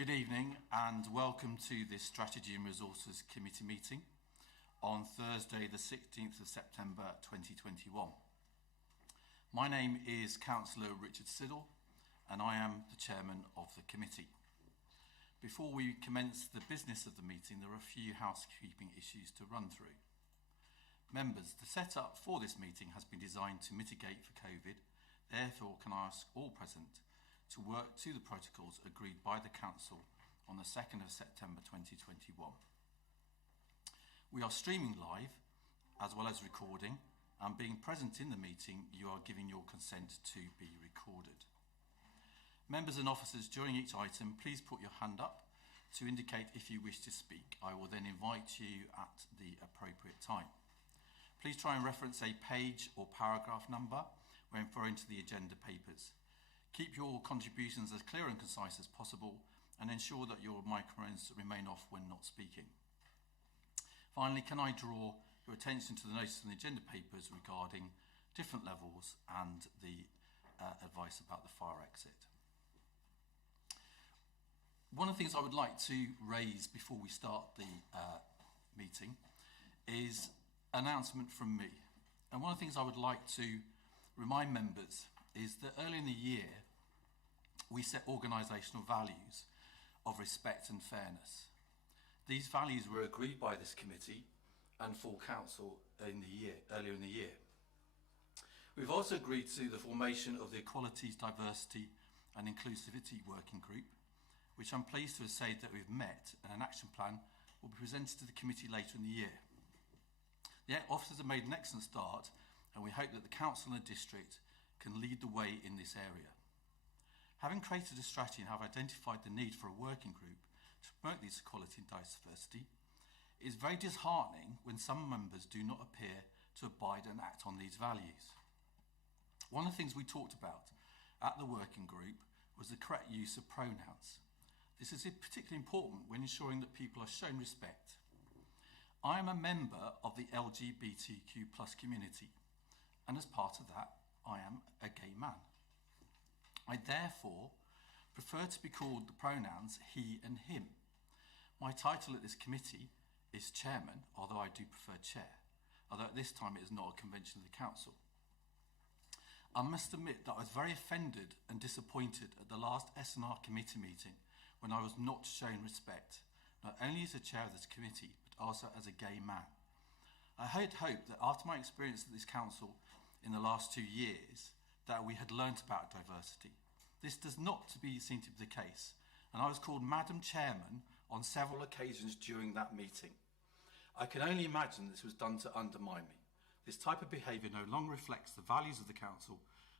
Good evening and welcome to this Strategy and Resources Committee meeting on Thursday the 16th of September 2021. My name is Councillor Richard Siddle and I am the Chairman of the committee. Before we commence the business of the meeting, there are a few housekeeping issues to run through. Members, the setup for this meeting has been designed to mitigate for COVID. Therefore, can I ask all present to work to the protocols agreed by the Council on the 2nd of September 2021. We are streaming live as well as recording, and being present in the meeting, you are giving your consent to be recorded. Members and officers, during each item, please put your hand up to indicate if you wish to speak. I will then invite you at the appropriate time. Please try and reference a page or paragraph number when referring to the agenda papers. Keep your contributions as clear and concise as possible and ensure that your microphones remain off when not speaking. Finally, can I draw your attention to the notice on the agenda papers regarding different levels and the advice about the fire exit. One of the things I would like to raise before we start the meeting is an announcement from me. And one of the things I would like to remind members is that early in the year, we set organisational values of respect and fairness. These values were agreed by this committee and full council earlier in the year. We've also agreed to the formation of the Equalities, Diversity and Inclusivity Working Group, which I'm pleased to say that we've met, and an action plan will be presented to the committee later in the year. The officers have made an excellent start, and we hope that the council and the district can lead the way in this area. Having created a strategy and have identified the need for a working group to promote this equality and diversity, it is very disheartening when some members do not appear to abide and act on these values. One of the things we talked about at the working group was the correct use of pronouns. This is particularly important when ensuring that people are shown respect. I am a member of the LGBTQ+ community, and as part of that, I am a gay man. I therefore prefer to be called the pronouns he and him. My title at this committee is Chairman, although I do prefer Chair, although at this time it is not a convention of the Council. I must admit that I was very offended and disappointed at the last S&R committee meeting when I was not shown respect, not only as the Chair of this committee, but also as a gay man. I had hoped that after my experience at this Council in the last 2 years, that we had learnt about diversity. This does not seem to be the case, and I was called Madam Chairman on several occasions during that meeting. I can only imagine this was done to undermine me. This type of behaviour no longer reflects the values of the Council,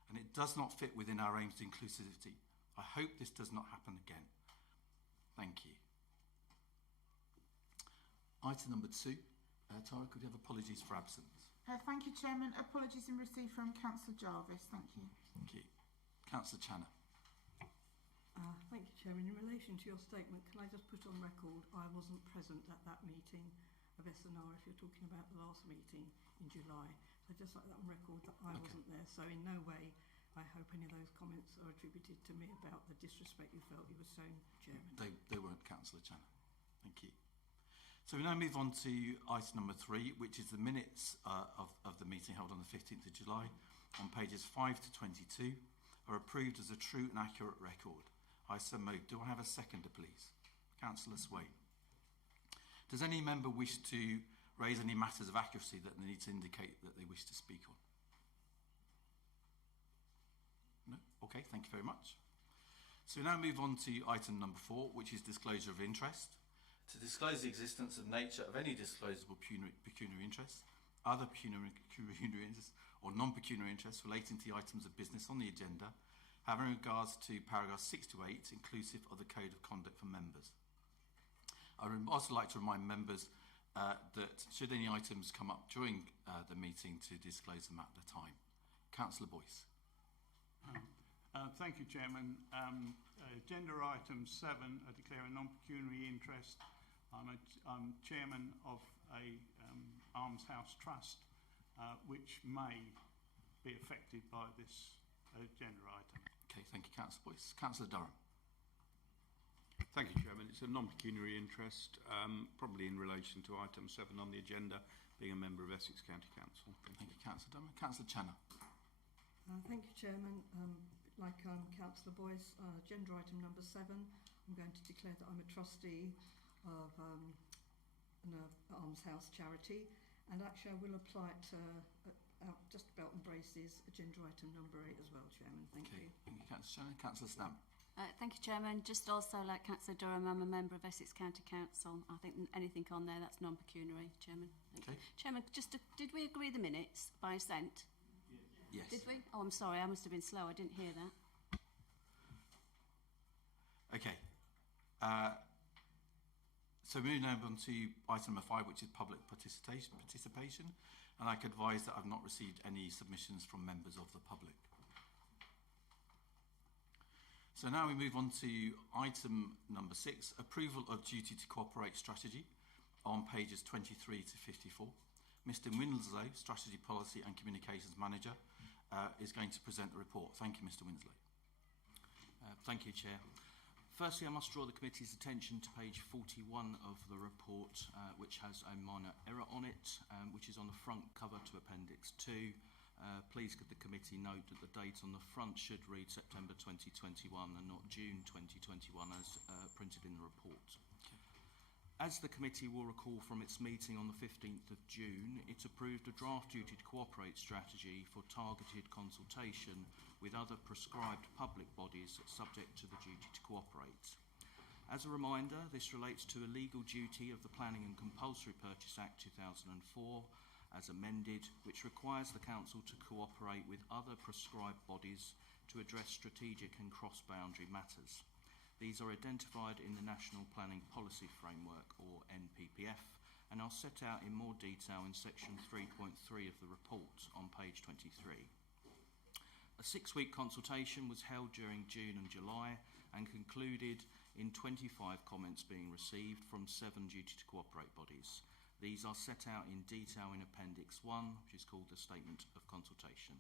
and it does not fit within our aims of inclusivity. I hope this does not happen again. Thank you. Item number 2. Tara, could you have apologies for absence? Thank you, Chairman. Apologies in receipt from Councillor Jarvis. Thank you. Thank you. Councillor Channer. Thank you, Chairman. In relation to your statement, can I just put on record I wasn't present at that meeting of S&R if you're talking about the last meeting in July. So I'd just like that on record that I wasn't there. So in no way I hope any of those comments are attributed to me about the disrespect you felt you were shown, Chairman. They weren't, Councillor Channer. Thank you. So we now move on to item number 3, which is the minutes of the meeting held on the 15th of July on pages 5 to 22 are approved as a true and accurate record. I so move. Do I have a seconder, please? Councillor Swain. Does any member wish to raise any matters of accuracy that they need to indicate that they wish to speak on? No? Okay, thank you very much. So we now move on to item number 4, which is disclosure of interest. To disclose the existence and nature of any disclosable pecuniary interests, other pecuniary interests or non-pecuniary interests relating to the items of business on the agenda, having regards to paragraphs 6 to 8, inclusive of the Code of Conduct for members. I would also like to remind members that should any items come up during the meeting to disclose them at the time. Councillor Boyce. Thank you, Chairman. Agenda item 7, I declare a non-pecuniary interest. I'm chairman of a almshouse trust, which may be affected by this agenda item. Okay, thank you, Councillor Boyce. Councillor Durham. Thank you, Chairman. It's a non-pecuniary interest, probably in relation to item 7 on the agenda, being a member of Essex County Council. Thank you, Councillor Dunham. Councillor Channer. Thank you, Chairman. Like Councillor Boyce, agenda item number 7, I'm going to declare that I'm a trustee of an almshouse charity, and actually I will apply it to just about embraces agenda item number 8 as well, Chairman. Thank you. Thank you, Councillor Channer. Councillor Stamp. Thank you, Chairman. Just also, like Councillor Durham, I'm a member of Essex County Council. I think anything on there, that's non-pecuniary, Chairman. Thank you. Chairman, did we agree the minutes by assent? Yes. Did we? Oh, I'm sorry, I must have been slow. I didn't hear that. Okay. So moving on to item number 5, which is public participation, and I can advise that I've not received any submissions from members of the public. So now we move on to item number 6, approval of duty to cooperate strategy on pages 23 to 54. Mr. Winslow, Strategy Policy and Communications Manager, is going to present the report. Thank you, Mr. Winslow. Thank you, Chair. Firstly, I must draw the committee's attention to page 41 of the report, which has a minor error on it, which is on the front cover to Appendix 2. Please could the committee note that the date on the front should read September 2021 and not June 2021 as printed in the report. As the committee will recall from its meeting on the 15th of June, it approved a draft duty to cooperate strategy for targeted consultation with other prescribed public bodies subject to the duty to cooperate. As a reminder, this relates to a legal duty of the Planning and Compulsory Purchase Act 2004 as amended, which requires the Council to cooperate with other prescribed bodies to address strategic and cross-boundary matters. These are identified in the National Planning Policy Framework, or NPPF, and are set out in more detail in section 3.3 of the report on page 23. A 6-week consultation was held during June and July and concluded in 25 comments being received from 7 duty to cooperate bodies. These are set out in detail in Appendix 1, which is called the Statement of Consultation.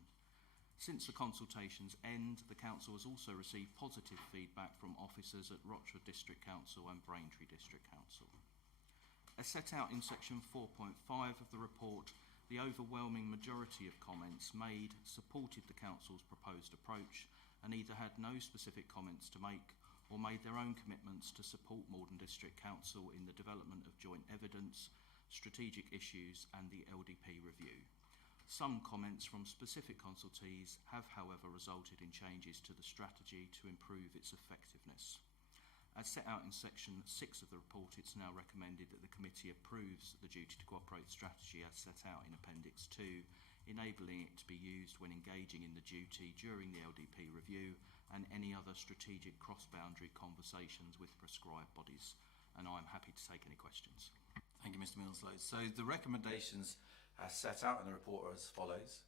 Since the consultation's end, the Council has also received positive feedback from officers at Rochford District Council and Braintree District Council. As set out in section 4.5 of the report, the overwhelming majority of comments made supported the Council's proposed approach and either had no specific comments to make or made their own commitments to support Morden District Council in the development of joint evidence, strategic issues and the LDP review. Some comments from specific consultees have, however, resulted in changes to the strategy to improve its effectiveness. As set out in section 6 of the report, it's now recommended that the committee approves the duty to cooperate strategy as set out in Appendix 2, enabling it to be used when engaging in the duty during the LDP review and any other strategic cross-boundary conversations with prescribed bodies. And I'm happy to take any questions. Thank you, Mr. Winslow. So the recommendations as set out in the report are as follows.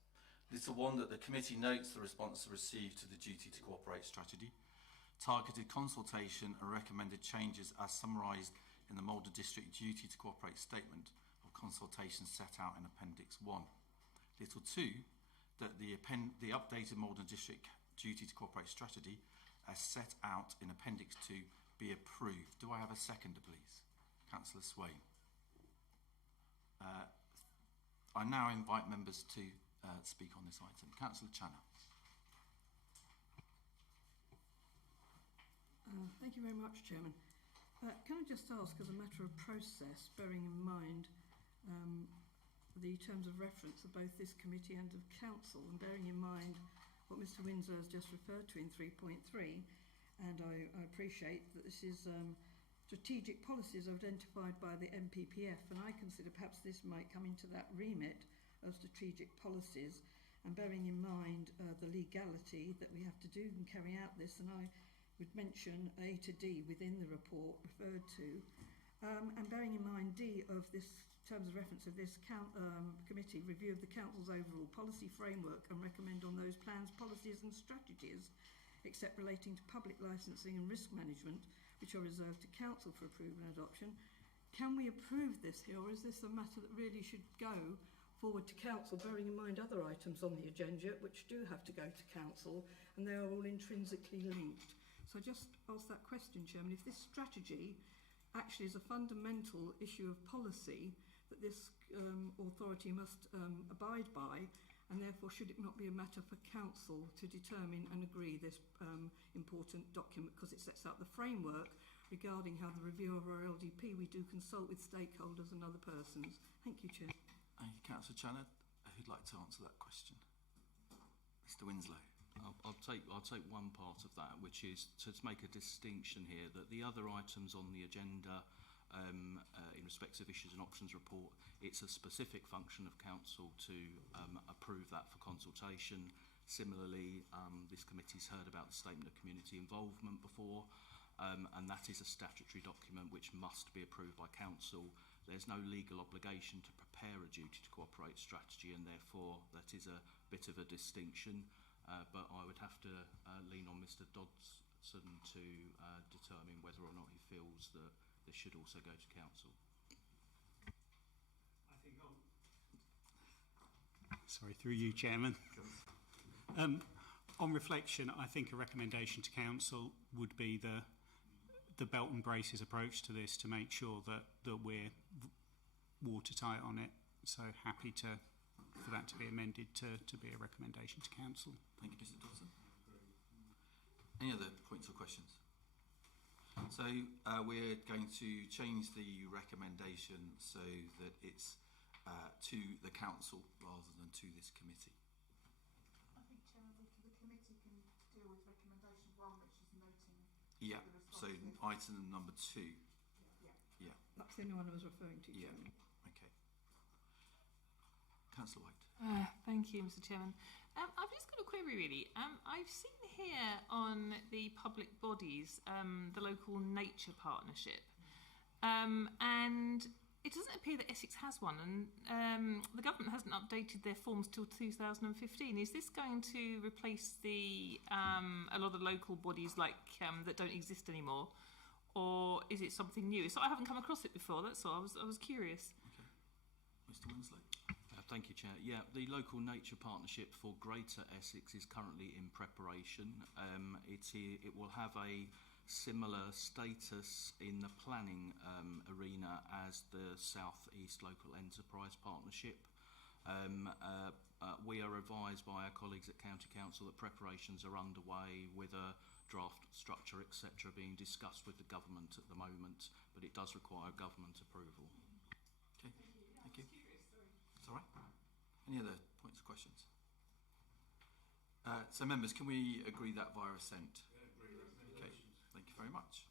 Little 1, that the committee notes the response received to the duty to cooperate strategy, targeted consultation and recommended changes as summarised in the Morden District duty to cooperate statement of consultation set out in Appendix 1. Little 2, that the updated Morden District duty to cooperate strategy as set out in Appendix 2 be approved. Do I have a seconder, please? Councillor Swain. I now invite members to speak on this item. Councillor Channer. Thank you very much, Chairman. Can I just ask, as a matter of process, bearing in mind the terms of reference of both this committee and of council, and bearing in mind what Mr. Windsor has just referred to in 3.3, and I appreciate that this is strategic policies identified by the NPPF, and I consider perhaps this might come into that remit of strategic policies, and bearing in mind the legality that we have to do and carry out this, and I would mention A to D within the report referred to, and bearing in mind D of this terms of reference of this committee, review of the Council's overall policy framework and recommend on those plans, policies and strategies, except relating to public licensing and risk management, which are reserved to Council for approval and adoption. Can we approve this here, or is this a matter that really should go forward to Council, bearing in mind other items on the agenda which do have to go to Council, and they are all intrinsically linked? So I just ask that question, Chairman, if this strategy actually is a fundamental issue of policy that this authority must abide by, and therefore should it not be a matter for council to determine and agree this important document, because it sets out the framework regarding how the review of our LDP we do consult with stakeholders and other persons. Thank you, Chair. Thank you, Councillor Channon. Who'd like to answer that question? Mr. Winslow. I'll take one part of that, which is to make a distinction here that the other items on the agenda in respect of issues and options report, it's a specific function of council to approve that for consultation. Similarly, this committee's heard about the statement of community involvement before, and that is a statutory document which must be approved by council. There's no legal obligation to prepare a duty to cooperate strategy, and therefore that is a bit of a distinction. But I would have to lean on Mr. Dodson to determine whether or not he feels that this should also go to council. I think sorry, through you, Chairman. On reflection, I think a recommendation to council would be the belt and braces approach to this, to make sure that we're watertight on it. So happy for that to be amended to be a recommendation to council. Thank you, Mr. Dodson. Any other points or questions? So we're going to change the recommendation so that it's to the council rather than to this committee. I think, Chairman, the committee can deal with recommendation 1, which is noting. Yeah, so item number 2. Yeah. That's the only one I was referring to, Yeah. Chairman. Okay. Councillor White. Thank you, Mr. Chairman. I've just got a query, really. I've seen here on the public bodies, the local nature partnership, and it doesn't appear that Essex has one, and the government hasn't updated their forms till 2015. Is this going to replace a lot of local bodies like that don't exist anymore, or is it something new? So I haven't come across it before. That's all. I was curious. Okay. Mr. Winslow. Thank you, Chair. Yeah, the local nature partnership for Greater Essex is currently in preparation. It will have a similar status in the planning arena as the South East Local Enterprise Partnership. We are advised by our colleagues at County Council that preparations are underway with a draft structure, etc., being discussed with the government at the moment, but it does require government approval. Okay, thank you. It's all right. Any other points or questions? So members, can we agree that via assent? Okay, thank you very much.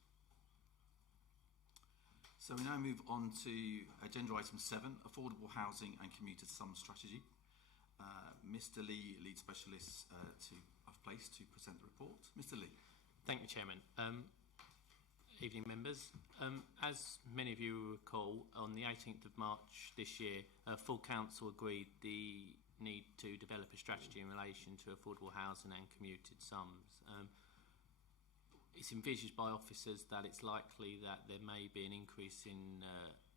So we now move on to agenda item 7, affordable housing and commuter sum strategy. Mr. Lee, lead specialist I've placed to present the report. Mr. Lee. Thank you, Chairman. Evening, members. As many of you recall, on the 18th of March this year, full council agreed the need to develop a strategy in relation to affordable housing and commuted sums. It's envisaged by officers that it's likely that there may be an increase in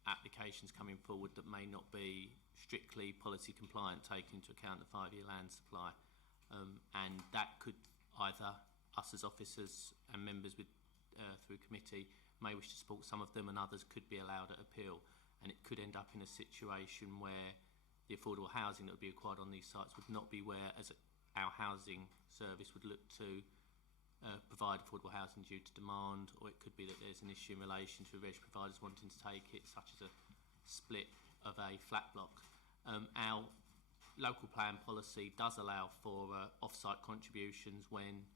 applications coming forward that may not be strictly policy compliant, taking into account the 5-year land supply, and that could either us as officers and members with through committee may wish to support some of them, and others could be allowed at appeal, and it could end up in a situation where the affordable housing that would be acquired on these sites would not be where as our housing service would look to provide affordable housing due to demand, or it could be that there's an issue in relation to reg providers wanting to take it, such as a split of a flat block. Our local plan policy does allow for off-site contributions when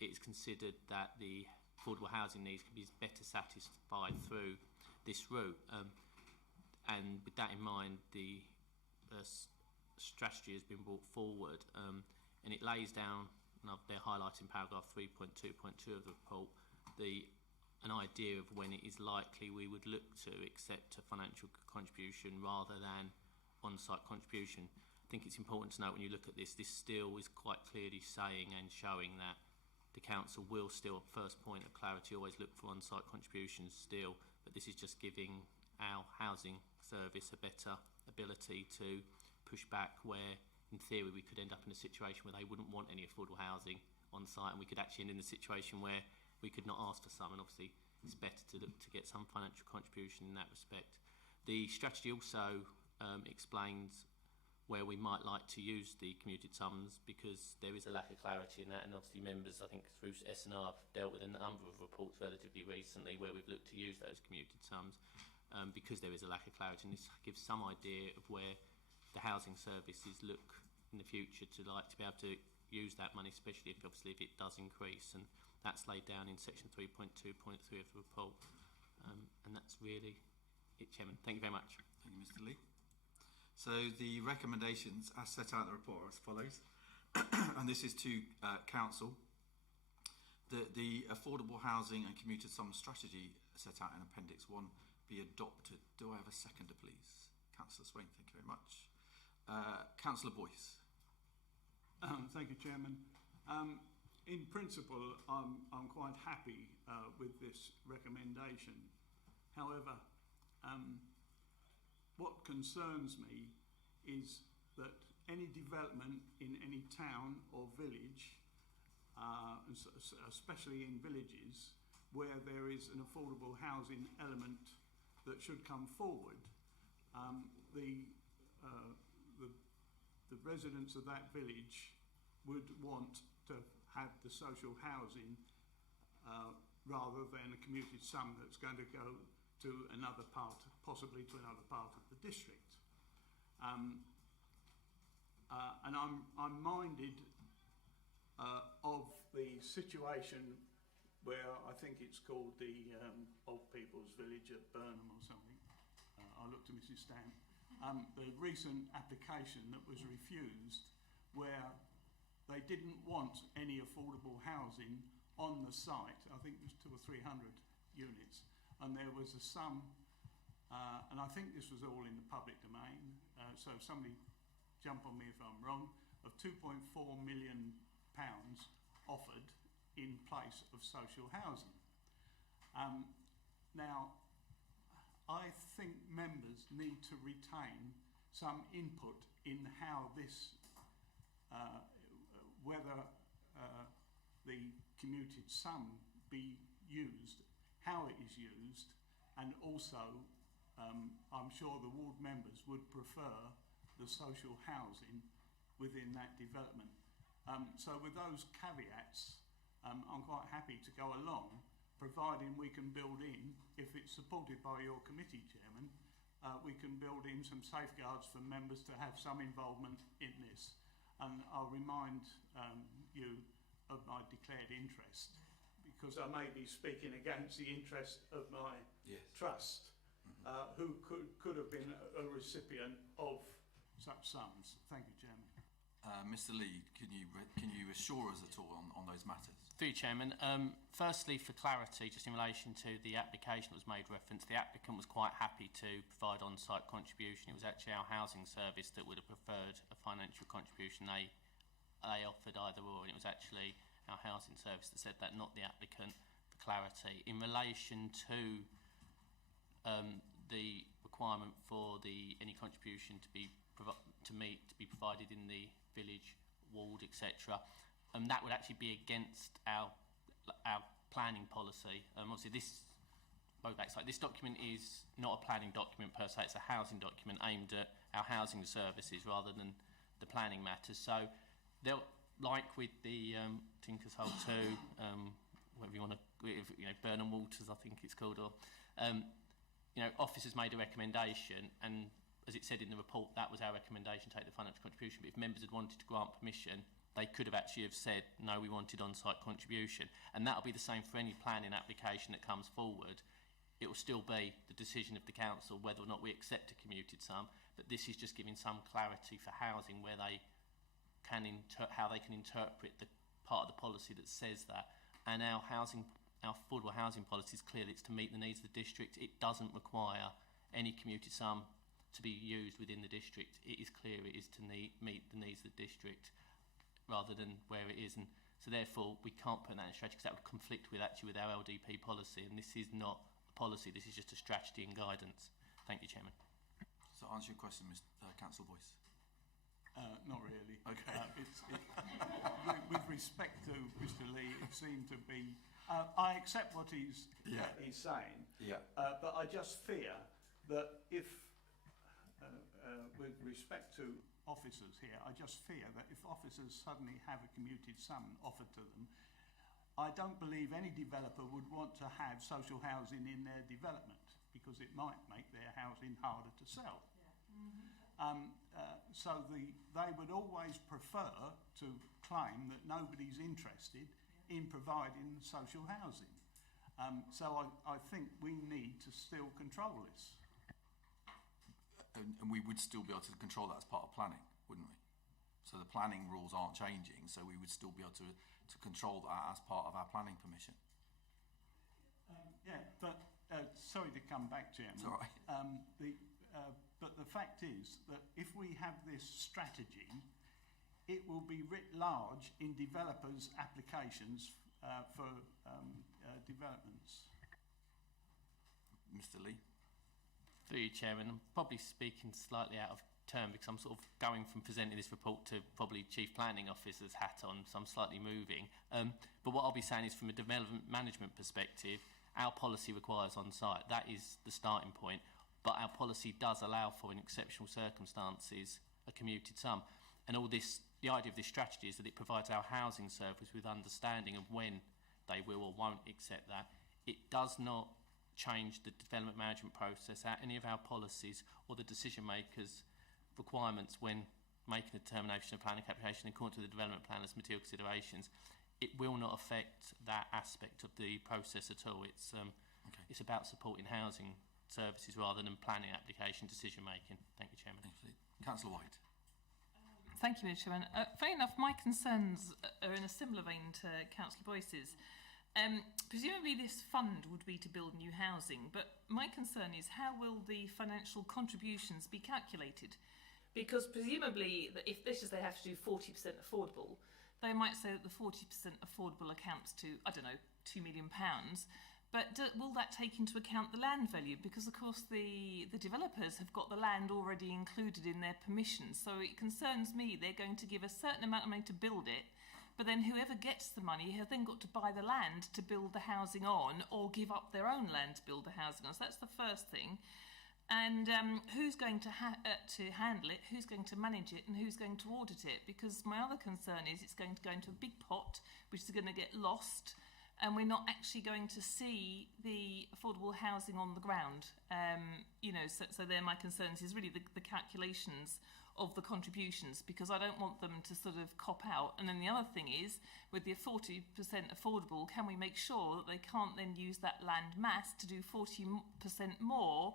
it is considered that the affordable housing needs can be better satisfied through this route. And with that in mind, the strategy has been brought forward, and it lays down, and they're highlighting paragraph 3.2.2 of the report, an idea of when it is likely we would look to accept a financial contribution rather than on-site contribution. I think it's important to note when you look at this still is quite clearly saying and showing that the council will still, first point of clarity, always look for on-site contributions still, but this is just giving our housing service a better ability to push back where, in theory, we could end up in a situation where they wouldn't want any affordable housing on site, and we could actually end in a situation where we could not ask for some, and obviously it's better to look to get some financial contribution in that respect. The strategy also explains where we might like to use the commuted sums, because there is a lack of clarity in that, and obviously members, I think through S&R, have dealt with a number of reports relatively recently where we've looked to use those commuted sums because there is a lack of clarity, and this gives some idea of where the housing services look in the future to be able to use that money, especially if it does increase, and that's laid down in section 3.2.3 of the report, and that's really it, Chairman. Thank you very much. Thank you, Mr. Lee. So the recommendations as set out in the report are as follows, and this is to Council. The affordable housing and commuted sum strategy set out in Appendix 1 be adopted. Do I have a seconder, please? Councillor Swain, thank you very much. Councillor Boyce. Thank you, Chairman. In principle, I'm quite happy with this recommendation. However, what concerns me is that any development in any town or village, especially in villages where there is an affordable housing element that should come forward, the residents of that village would want to have the social housing rather than a commuted sum that's going to go to another part, possibly to another part of the district. And I'm minded of the situation where I think it's called the Old People's Village at Burnham or something. I looked to Mrs. Stamp. The recent application that was refused, where they didn't want any affordable housing on the site. I think it was 200 or 300 units, and there was a sum, and I think this was all in the public domain, so somebody jump on me if I'm wrong, of £2.4 million offered in place of social housing. Now, I think members need to retain some input in how this, whether the commuted sum be used, how it is used, and also I'm sure the ward members would prefer the social housing within that development. So with those caveats, I'm quite happy to go along, providing we can build in, if it's supported by your committee, Chairman, we can build in some safeguards for members to have some involvement in this. And I'll remind you of my declared interest, because I may be speaking against the interest of my trust, who could have been a recipient of such sums. Thank you, Chairman. Mr. Lee, can you assure us at all on those matters? Through you, Chairman. Firstly, for clarity, just in relation to the application that was made reference, the applicant was quite happy to provide on-site contribution. It was actually our housing service that would have preferred a financial contribution. They offered either or, and it was actually our housing service that said that, not the applicant, for clarity. In relation to the requirement for any contribution to be provided in the village, ward, etc., that would actually be against our planning policy. Obviously, this document is not a planning document per se; it's a housing document aimed at our housing services rather than the planning matters. So, like with the Tinkers Hole 2, whatever you want to, Burnham Walters, I think it's called, or officers made a recommendation, and as it said in the report, that was our recommendation, take the financial contribution. But if members had wanted to grant permission, they could have actually said, no, we wanted on-site contribution. And that'll be the same for any planning application that comes forward. It will still be the decision of the council whether or not we accept a commuted sum, but this is just giving some clarity for housing where they can how they can interpret the part of the policy that says that. And our affordable housing policy is clear, it's to meet the needs of the district. It doesn't require any commuted sum to be used within the district. It is clear it is to meet the needs of the district rather than where it is, and so therefore we can't put that in strategy because that would conflict with our LDP policy, and this is not a policy, this is just a strategy and guidance. Thank you, Chairman. So answer your question, Councillor Boyce. Not really. Okay. With respect to Mr. Lee, it seemed to be I accept what he's saying, but I just fear that if, with respect to officers here, I just fear that if officers suddenly have a commuted sum offered to them, I don't believe any developer would want to have social housing in their development because it might make their housing harder to sell. So they would always prefer to claim that nobody's interested in providing social housing. So I think we need to still control this. And we would still be able to control that as part of planning, wouldn't we? So the planning rules aren't changing, so we would still be able to control that as part of our planning permission. But sorry to come back, Chairman. It's all right. But the fact is that if we have this strategy, it will be writ large in developers' applications for developments. Mr. Lee? Through you, Chairman, I'm probably speaking slightly out of term because I'm sort of going from presenting this report to probably Chief Planning Officer's hat on, so I'm slightly moving. But what I'll be saying is from a development management perspective, our policy requires on-site. That is the starting point. But our policy does allow for, in exceptional circumstances, a commuted sum. And all this, the idea of this strategy is that it provides our housing service with understanding of when they will or won't accept that. It does not change the development management process, any of our policies or the decision makers' requirements when making a determination of planning application according to the development plan as material considerations. It will not affect that aspect of the process at all. It's about supporting housing services rather than planning application decision making. Thank you, Chairman. Councillor White. Thank you, Mr. Chairman. Fair enough, my concerns are in a similar vein to Councillor Boyce's. Presumably this fund would be to build new housing, but my concern is how will the financial contributions be calculated? Because presumably, if this is they have to do 40% affordable, they might say that the 40% affordable accounts to, I don't know, £2 million. But will that take into account the land value? Because, of course, the developers have got the land already included in their permission. So it concerns me they're going to give a certain amount of money to build it, but then whoever gets the money has then got to buy the land to build the housing on or give up their own land to build the housing on. So that's the first thing. And who's going to handle it, who's going to manage it, and who's going to audit it? Because my other concern is it's going to go into a big pot, which is going to get lost, and we're not actually going to see the affordable housing on the ground. So they're my concerns, is really the calculations of the contributions, because I don't want them to sort of cop out. And then the other thing is, with the 40% affordable, can we make sure that they can't then use that land mass to do 40% more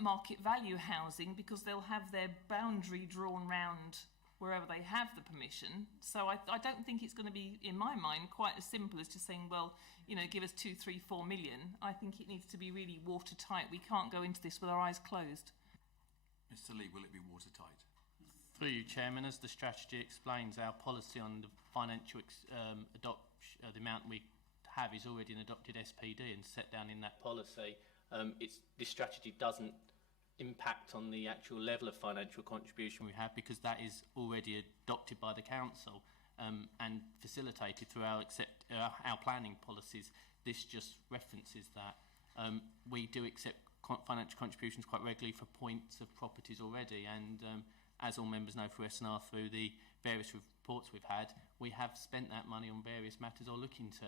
market value housing, because they'll have their boundary drawn round wherever they have the permission. So I don't think it's going to be, in my mind, quite as simple as just saying, well, give us 2, 3, 4 million. I think it needs to be really watertight. We can't go into this with our eyes closed. Mr. Lee, will it be watertight? Through you, Chairman, as the strategy explains, our policy on the financial the amount we have is already an adopted SPD and set down in that policy. This strategy doesn't impact on the actual level of financial contribution we have, because that is already adopted by the council and facilitated through our planning policies. This just references that. We do accept financial contributions quite regularly for points of properties already, and as all members know through SNR, through the various reports we've had, we have spent that money on various matters or looking to.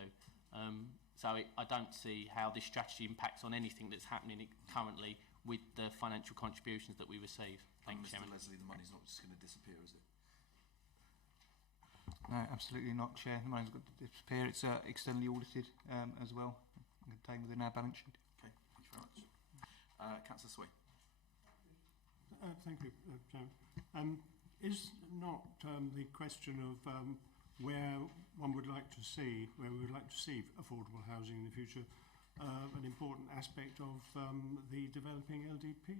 I don't see how this strategy impacts on anything that's happening currently with the financial contributions that we receive. Thank you, Chairman. Mr. Leslie, the money's not just going to disappear, is it? No, absolutely not, Chair. The money's got to disappear. It's externally audited as well, contained within our balance sheet. Okay, thank you very much. Councillor Sway. Thank you, Chairman. Is not the question of where we would like to see affordable housing in the future an important aspect of the developing LDP?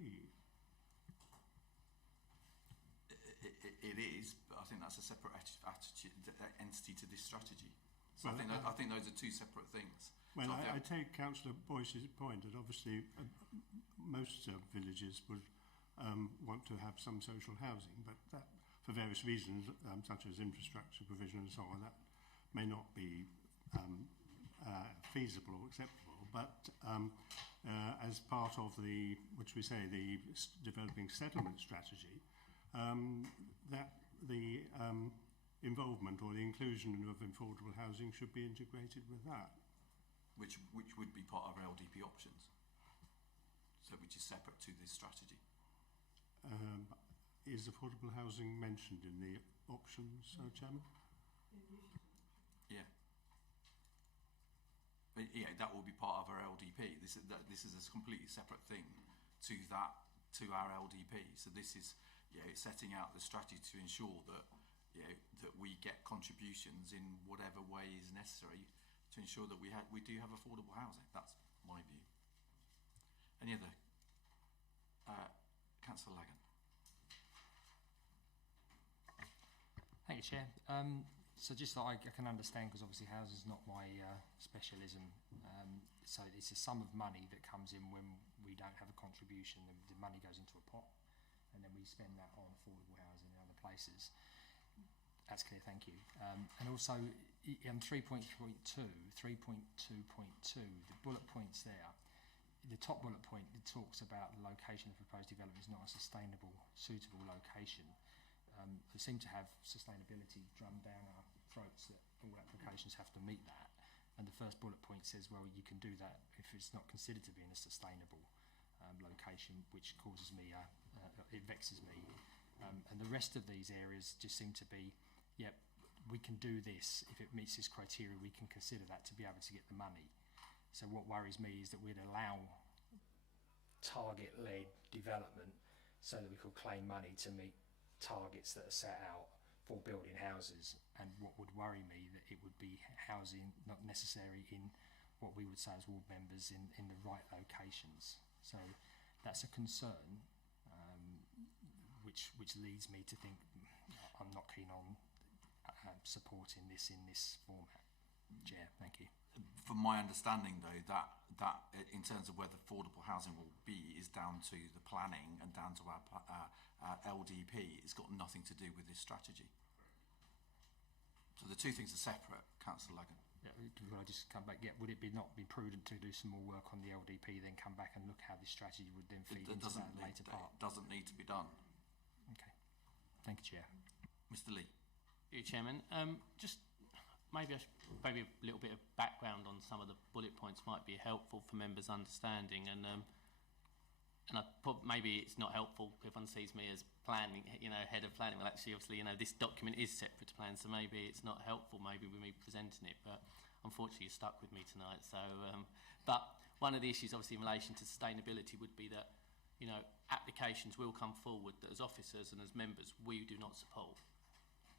It is, but I think that's a separate entity to this strategy. So Well, I think those are two separate things. Well, So I take Councillor Boyce's point that obviously most villages would want to have some social housing, but that, for various reasons, such as infrastructure provision and so on, that may not be feasible or acceptable, but as part of the, which we say, the developing settlement strategy, that the involvement or the inclusion of affordable housing should be integrated with that. Which would be part of our LDP options, so which is separate to this strategy. Is affordable housing mentioned in the options, Chairman? Yeah. But yeah, that will be part of our LDP. This is a completely separate thing to that, to our LDP. So this is, it's setting out the strategy to ensure that that we get contributions in whatever way is necessary to ensure that we do have affordable housing. That's my view. Any other? Councillor Lagan. Thank you, Chair. So just so I can understand, because obviously housing is not my specialism, so it's a sum of money that comes in when we don't have a contribution. The money goes into a pot, and then we spend that on affordable housing in other places. That's clear, thank you. And also, on 3.2.2, the bullet points there, the top bullet point, it talks about the location of proposed development is not a sustainable, suitable location. We seem to have sustainability drummed down our throats that all applications have to meet that. And the first bullet point says, well, you can do that if it's not considered to be in a sustainable location, which causes me, it vexes me. And the rest of these areas just seem to be, yep, we can do this. If it meets this criteria, we can consider that to be able to get the money. So what worries me is that we'd allow target-led development so that we could claim money to meet targets that are set out for building houses. And what would worry me that it would be housing not necessary in what we would say as ward members in the right locations. So that's a concern, which leads me to think I'm not keen on supporting this in this format. Chair, thank you. From my understanding, though, that in terms of whether affordable housing will be is down to the planning and down to our LDP. It's got nothing to do with this strategy. So the two things are separate, Councillor Lagan. Yeah, could I just come back? Yeah, would it not be prudent to do some more work on the LDP, then come back and look how this strategy would then feed into that later part? It doesn't need to be done. Okay. Thank you, Chair. Mr. Lee. Yeah, Chairman. Just maybe a little bit of background on some of the bullet points might be helpful for members' understanding, and maybe it's not helpful. Everyone sees me as planning, head of planning. Well, actually, obviously, this document is separate to plan, so maybe it's not helpful. Maybe with me presenting it, but unfortunately, you're stuck with me tonight. So, but one of the issues, obviously, in relation to sustainability, would be that applications will come forward that, as officers and as members, we do not support.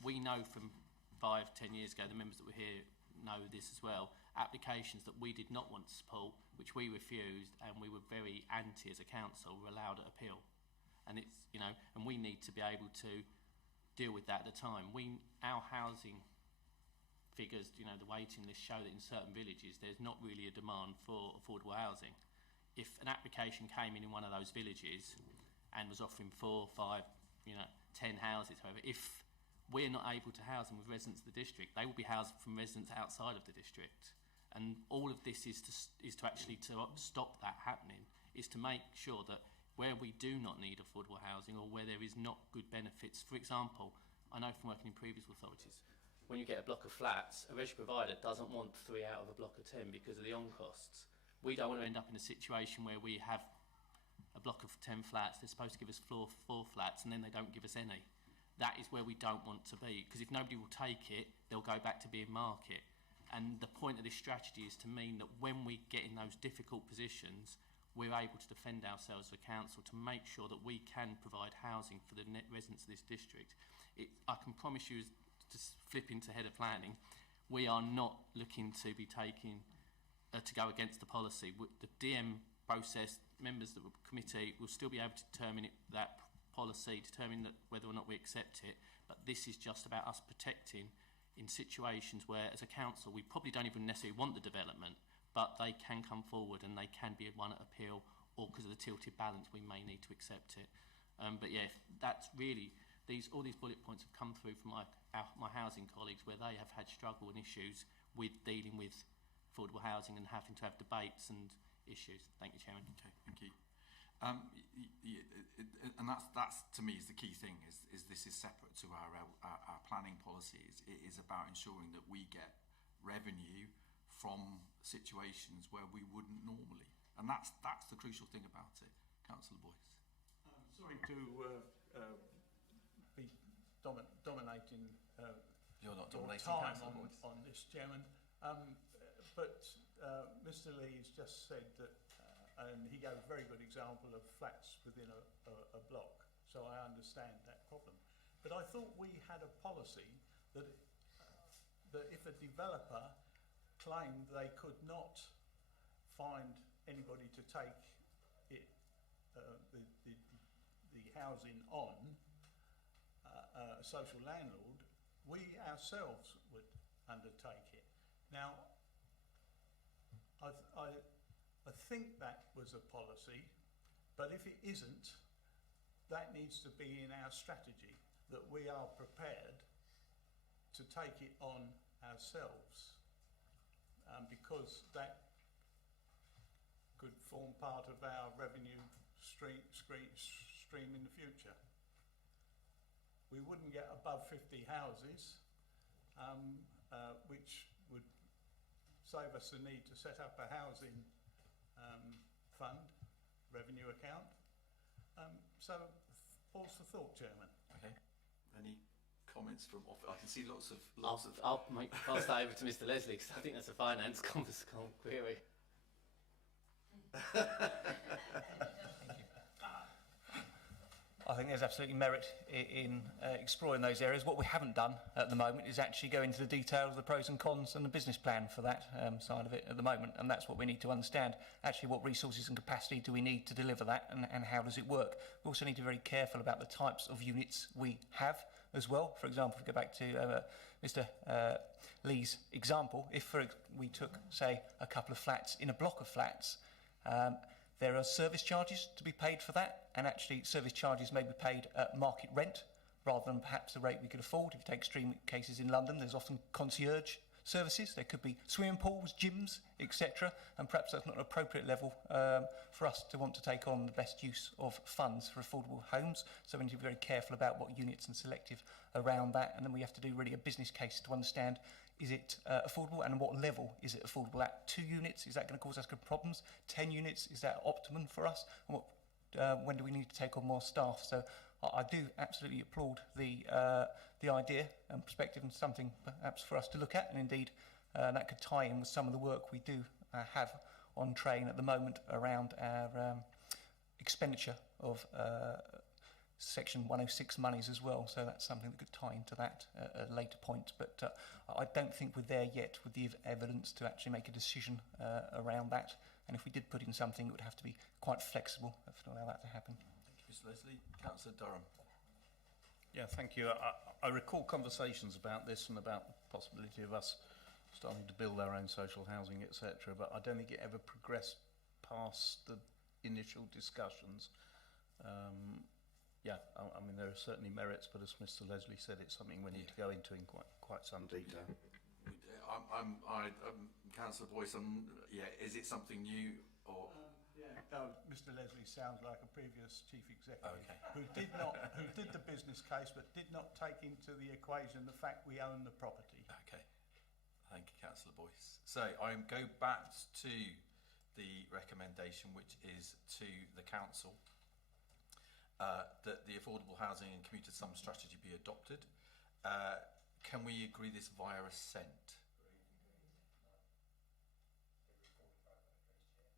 We know from 5-10 years ago, the members that were here know this as well, applications that we did not want to support, which we refused, and we were very anti as a council, were allowed at appeal. And it's, and we need to be able to deal with that at the time. Our housing figures, the waiting list show that in certain villages, there's not really a demand for affordable housing. If an application came in one of those villages and was offering 4, 5, 10 houses, however, if we're not able to house them with residents of the district, they will be housed from residents outside of the district. And all of this is to actually stop that happening, is to make sure that where we do not need affordable housing or where there is not good benefits, for example, I know from working in previous authorities, when you get a block of flats, a registered provider doesn't want 3 out of a block of 10 because of the on-costs. We don't want to end up in a situation where we have a block of 10 flats, they're supposed to give us 4 flats, and then they don't give us any. That is where we don't want to be, because if nobody will take it, they'll go back to being market. And the point of this strategy is to mean that when we get in those difficult positions, we're able to defend ourselves as a council to make sure that we can provide housing for the residents of this district. I can promise you, to flip into head of planning, we are not looking to be taking, to go against the policy. The DM process, members of the committee will still be able to determine that policy, determine that whether or not we accept it, but this is just about us protecting in situations where, as a council, we probably don't even necessarily want the development, but they can come forward and they can be one at appeal, or because of the tilted balance, we may need to accept it. But yeah, that's really, all these bullet points have come through from my housing colleagues, where they have had struggle and issues with dealing with affordable housing and having to have debates and issues. Thank you, Chairman. Okay, thank you. And that's to me is the key thing. Is this is separate to our planning policies. It is about ensuring that we get revenue from situations where we wouldn't normally, and that's the crucial thing about it. Councillor Boyce. Sorry to be dominating You're not your dominating, time Councillor Boyce. on this, Chairman. But Mr. Lee has just said that, and he gave a very good example of flats within a block, so I understand that problem. But I thought we had a policy that if a developer claimed they could not find anybody to take it, the housing on, a social landlord, we ourselves would undertake it. Now, I think that was a policy, but if it isn't, that needs to be in our strategy, that we are prepared to take it on ourselves, because that could form part of our revenue stream in the future. We wouldn't get above 50 houses, which would save us the need to set up a housing fund, revenue account. So, pause for thought, Chairman. Okay. Any comments from off? I can see lots of. I'll pass that over to Mr. Leslie because I think that's a finance query. I think there's absolutely merit in exploring those areas. What we haven't done at the moment is actually go into the detail of the pros and cons and the business plan for that side of it at the moment, and that's what we need to understand. Actually, what resources and capacity do we need to deliver that, and how does it work? We also need to be very careful about the types of units we have as well. For example, if we go back to Mr. Lee's example, if we took, say, a couple of flats in a block of flats, there are service charges to be paid for that, and actually service charges may be paid at market rent rather than perhaps the rate we could afford. If you take extreme cases in London, there's often concierge services. There could be swimming pools, gyms, etc. And perhaps that's not an appropriate level for us to want to take on the best use of funds for affordable homes. So we need to be very careful about what units and selective around that. And then we have to do really a business case to understand, is it affordable, and what level is it affordable at? 2 units, is that going to cause us good problems? 10 units, is that optimum for us? And when do we need to take on more staff? So I do absolutely applaud the idea and perspective, and something perhaps for us to look at, and indeed that could tie in with some of the work we do have on train at the moment around our expenditure of Section 106 monies as well, so that's something that could tie into that at a later point. But I don't think we're there yet with the evidence to actually make a decision around that. And if we did put in something, it would have to be quite flexible to allow that to happen. Thank you, Mr. Leslie. Councillor Durham. Yeah, thank you. I recall conversations about this and about the possibility of us starting to build our own social housing, etc. But I don't think it ever progressed past the initial discussions. Yeah, I mean, there are certainly merits, but as Mr. Leslie said, it's something we need to go into in quite some detail. Councillor Boyce, is it something new or? No, Mr. Leslie sounds like a previous chief executive who did the business case, but did not take into the equation the fact we own the property. Okay, thank you, Councillor Boyce. So I go back to the recommendation, which is to the council. That the affordable housing and commuted sum strategy be adopted. Can we agree this via assent?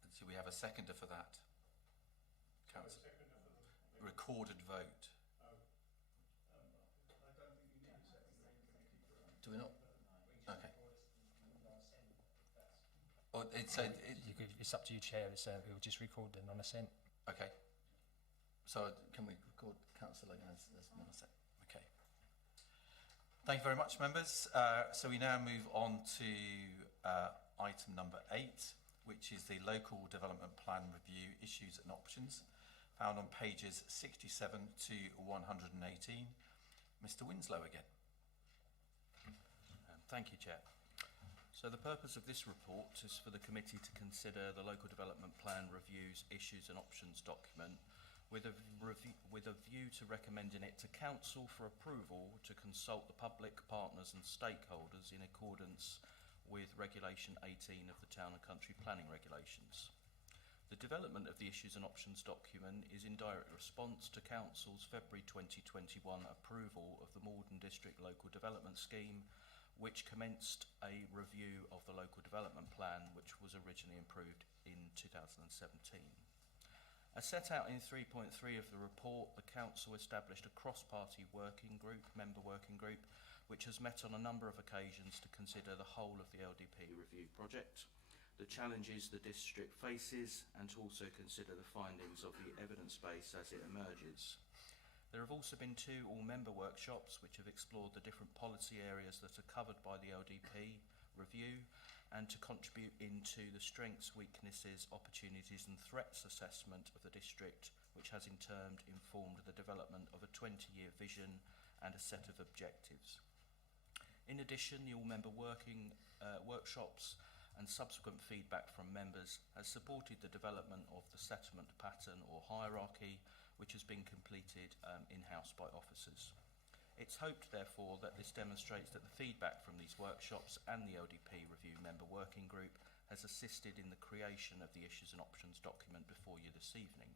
And so we have a seconder for that. Council. Recorded vote. Do we not? Okay. Well, it's up to you, Chair. We'll just record them on assent. Okay. So can we record Councillor as non-assent? Okay. Thank you very much, members. So we now move on to item number 8, which is the Local Development Plan Review Issues and Options, found on pages 67 to 118. Mr. Winslow again. Thank you, Chair. So So the purpose of this report is for the committee to consider the local development plan reviews, issues and options document with a view to recommending it to council for approval to consult the public, partners and stakeholders in accordance with Regulation 18 of the Town and Country Planning Regulations. The development of the issues and options document is in direct response to Council's February 2021 approval of the Morden District Local Development Scheme, which commenced a review of the local development plan, which was originally approved in 2017. As set out in 3.3 of the report, the Council established a cross-party member working group, which has met on a number of occasions to consider the whole of the LDP review project, the challenges the district faces, and to also consider the findings of the evidence base as it emerges. There have also been 2 all-member workshops which have explored the different policy areas that are covered by the LDP review and to contribute into the strengths, weaknesses, opportunities and threats assessment of the district, which has in turn informed the development of a 20-year vision and a set of objectives. In addition, the all-member workshops and subsequent feedback from members has supported the development of the settlement pattern or hierarchy, which has been completed in-house by officers. It's hoped, therefore, that this demonstrates that the feedback from these workshops and the LDP Review Member Working Group has assisted in the creation of the issues and options document before you this evening.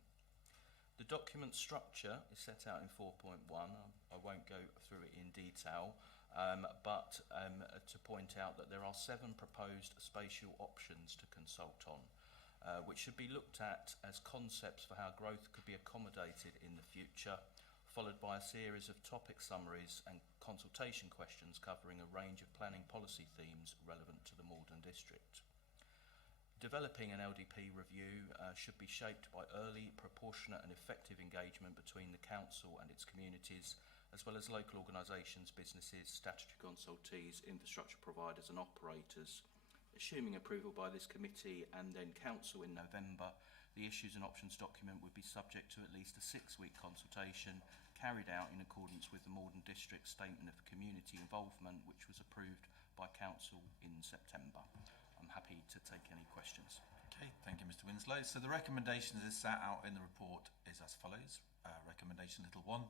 The document structure is set out in 4.1. I won't go through it in detail, but to point out that there are 7 proposed spatial options to consult on, which should be looked at as concepts for how growth could be accommodated in the future, followed by a series of topic summaries and consultation questions covering a range of planning policy themes relevant to the Morden district. Developing an LDP review should be shaped by early, proportionate and effective engagement between the council and its communities, as well as local organisations, businesses, statutory consultees, infrastructure providers and operators. Assuming approval by this committee and then council in November, the issues and options document would be subject to at least a 6-week consultation carried out in accordance with the Morden District Statement of Community Involvement, which was approved by council in September. I'm happy to take any questions. Okay, thank you, Mr. Winslow. So the recommendations as set out in the report is as follows. Recommendation little 1,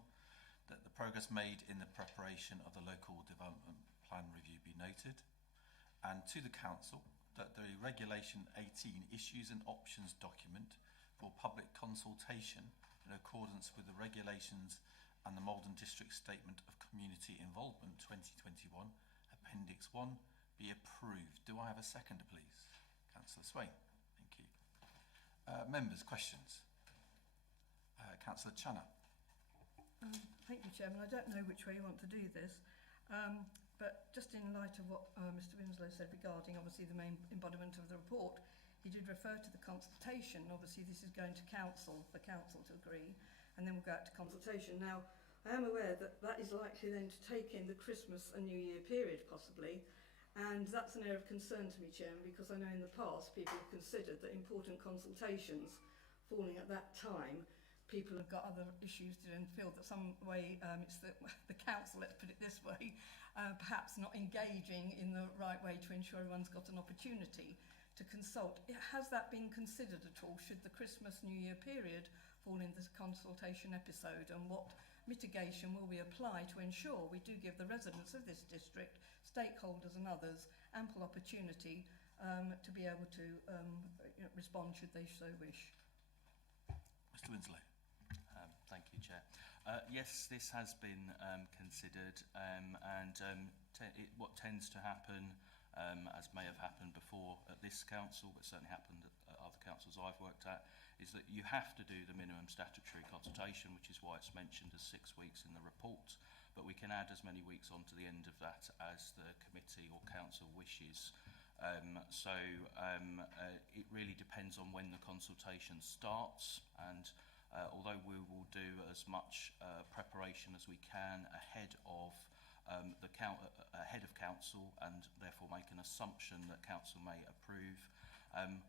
that the progress made in the preparation of the local development plan review be noted, and to the council that the Regulation 18 issues and options document for public consultation in accordance with the regulations and the Morden District Statement of Community Involvement 2021, Appendix 1, be approved. Do I have a seconder, please? Councillor Swain. Thank you. Members, questions? Councillor Channer. Thank you, Chairman. I don't know which way you want to do this, but just in light of what Mr. Winslow said regarding obviously the main embodiment of the report, he did refer to the consultation. Obviously this is going to council, for council to agree, and then we'll go out to consultation. Now, I am aware that that is likely then to take in the Christmas and New Year period possibly, and that's an area of concern to me, Chairman, because I know in the past people have considered that important consultations falling at that time, people have got other issues to do and feel that some way it's the council, let's put it this way, perhaps not engaging in the right way to ensure everyone's got an opportunity to consult. Has that been considered at all? Should the Christmas New Year period fall in this consultation episode, and what mitigation will we apply to ensure we do give the residents of this district, stakeholders and others ample opportunity to be able to respond should they so wish? Mr. Winslow. Thank you, Chair. Yes, this has been considered, what tends to happen, as may have happened before at this council, but certainly happened at other councils I've worked at, is that you have to do the minimum statutory consultation, which is why it's mentioned as 6 weeks in the report, but we can add as many weeks onto the end of that as the committee or council wishes. It really depends on when the consultation starts, and although we will do as much preparation as we can ahead of council, and therefore make an assumption that council may approve,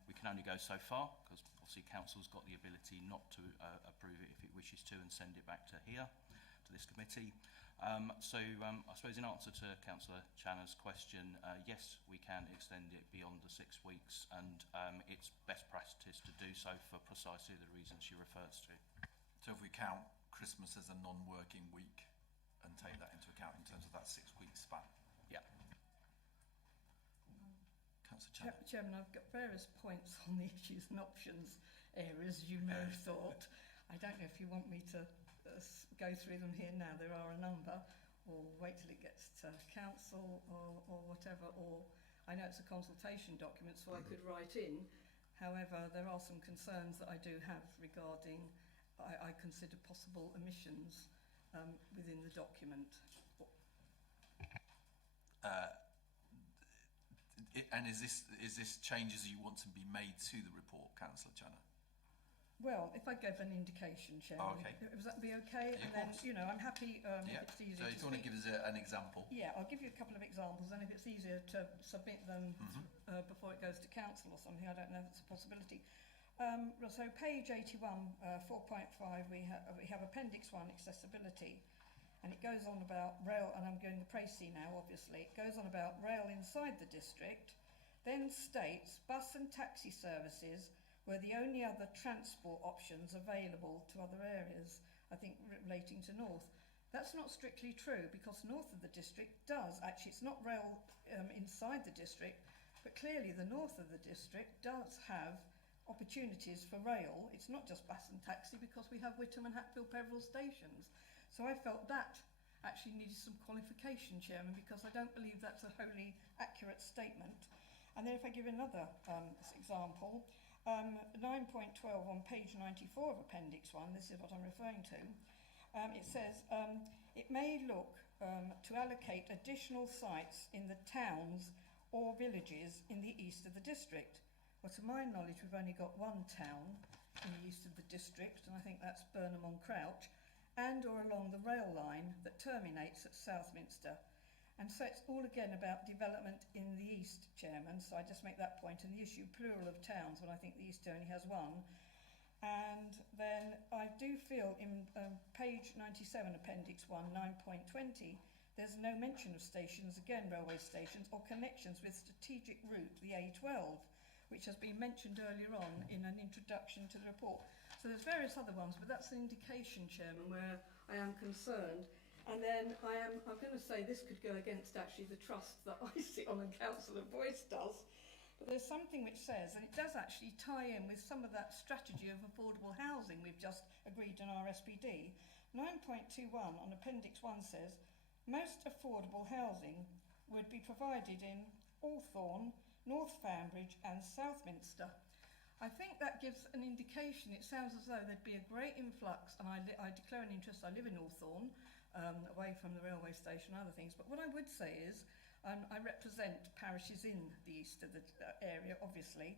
we can only go so far, because obviously council's got the ability not to approve it if it wishes to and send it back to here, to this committee. I suppose in answer to Councillor Channa's question, yes, we can extend it beyond the 6 weeks, and it's best practice to do so for precisely the reasons she refers to. So if we count Christmas as a non-working week and take that into account in terms of that 6 week span? Yeah. Councillor Channa. Chairman, I've got various points on the issues and options areas you may have thought. I don't know if you want me to go through them here now. There are a number, or wait till it gets to council or whatever, or I know it's a consultation document, so I could write in. However, there are some concerns that I do have regarding, I consider possible omissions within the document. And is this changes you want to be made to the report, Councillor Channa? Well, if I gave an indication, Chairman, okay. Would that be okay? Yeah, and then, you know, I'm happy if it's easier so to if you want to give us an example. Yeah, I'll give you a couple of examples, and if it's easier to submit them before it goes to council or something, I don't know if it's a possibility. So page 81, 4.5, we have Appendix 1, accessibility, and it goes on about rail, and I'm going to Précis now, obviously. It goes on about rail inside the district, then states bus and taxi services were the only other transport options available to other areas, I think relating to North. That's not strictly true, because north of the district does, actually it's not rail inside the district, but clearly the north of the district does have opportunities for rail. It's not just bus and taxi, because we have Whittam and Hatfield Peveril stations. So I felt that actually needed some qualification, Chairman, because I don't believe that's a wholly accurate statement. And then if I give another example, 9.12 on page 94 of Appendix 1, this is what I'm referring to, it says, it may look to allocate additional sites in the towns or villages in the east of the district. Well, to my knowledge, we've only got one town in the east of the district, and I think that's Burnham-on-Crouch, and or along the rail line that terminates at Southminster. And so it's all again about development in the east, Chairman, so I just make that point. And the issue plural of towns, when I think the east only has one. And then I do feel in page 97, Appendix 1, 9.20, there's no mention of stations, again railway stations, or connections with strategic route, the A12, which has been mentioned earlier on in an introduction to the report. So there's various other ones, but that's an indication, Chairman, where I am concerned. And then I'm going to say this could go against actually the trust that I sit on and Councillor Boyce does. But there's something which says, and it does actually tie in with some of that strategy of affordable housing we've just agreed in our SPD. 9.21 on Appendix 1 says, most affordable housing would be provided in Hawthorne, North Fambridge and Southminster. I think that gives an indication. It sounds as though there'd be a great influx, and I declare an interest. I live in Hawthorne, away from the railway station and other things. But what I would say is, I represent parishes in the east of the area, obviously.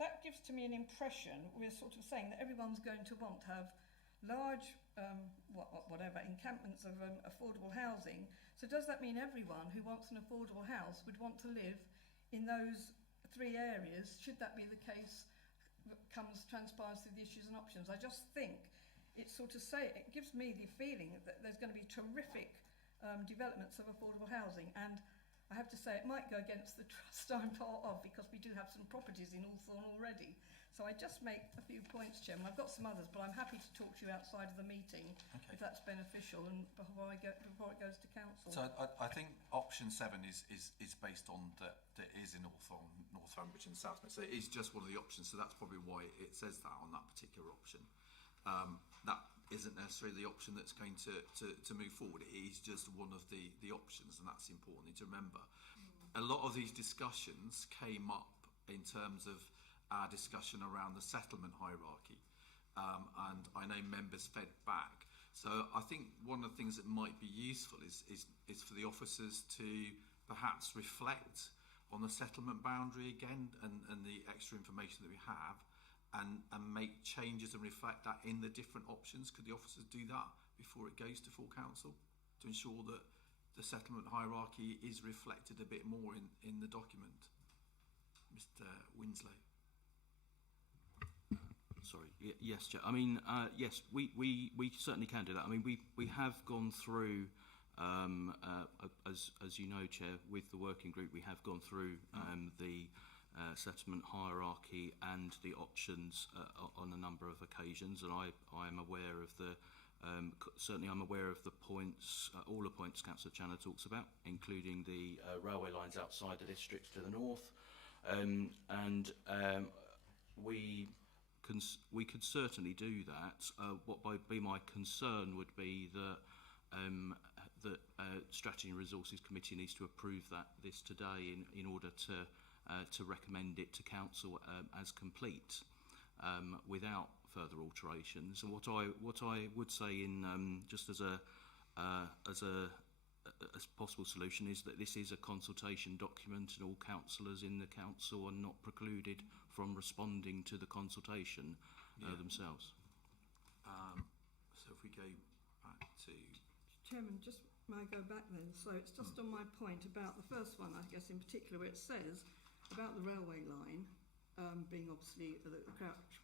That gives to me an impression, we're sort of saying that everyone's going to want to have large, whatever, encampments of affordable housing. So does that mean everyone who wants an affordable house would want to live in those three areas? Should that be the case that transpires through the issues and options? I just think it gives me the feeling that there's going to be terrific developments of affordable housing, and I have to say it might go against the trust I'm part of, because we do have some properties in Hawthorne already. So I just make a few points, Chairman. I've got some others, but I'm happy to talk to you outside of the meeting if that's beneficial, and before it goes to council. So I think option 7 is based on that is in Hawthorne, North Fambridge and Southminster. So it is just one of the options, so that's probably why it says that on that particular option. That isn't necessarily the option that's going to move forward. It is just one of the options, and that's important to remember. A lot of these discussions came up in terms of our discussion around the settlement hierarchy, and I know members fed back. So I think one of the things that might be useful is for the officers to perhaps reflect on the settlement boundary again and the extra information that we have, and make changes and reflect that in the different options. Could the officers do that before it goes to full council to ensure that the settlement hierarchy is reflected a bit more in the document? Mr. Winslow. Sorry. Yes, Chair. I mean, yes, we certainly can do that. I mean, we have gone through, as you know, Chair, with the working group, we have gone through the settlement hierarchy and the options on a number of occasions, and I am aware of the certainly I'm aware of the points, all the points Councillor Channer talks about, including the railway lines outside the districts to the north, and we could certainly do that. What would be my concern would be that that Strategy and Resources Committee needs to approve this today in order to recommend it to Council as complete without further alterations. And what I would say in just as a possible solution is that this is a consultation document, and all councillors in the council are not precluded from responding to the consultation themselves. So if we go back to... Chairman, just may I go back then? So it's just on my point about the first one, I guess in particular, where it says about the railway line being obviously the Crouch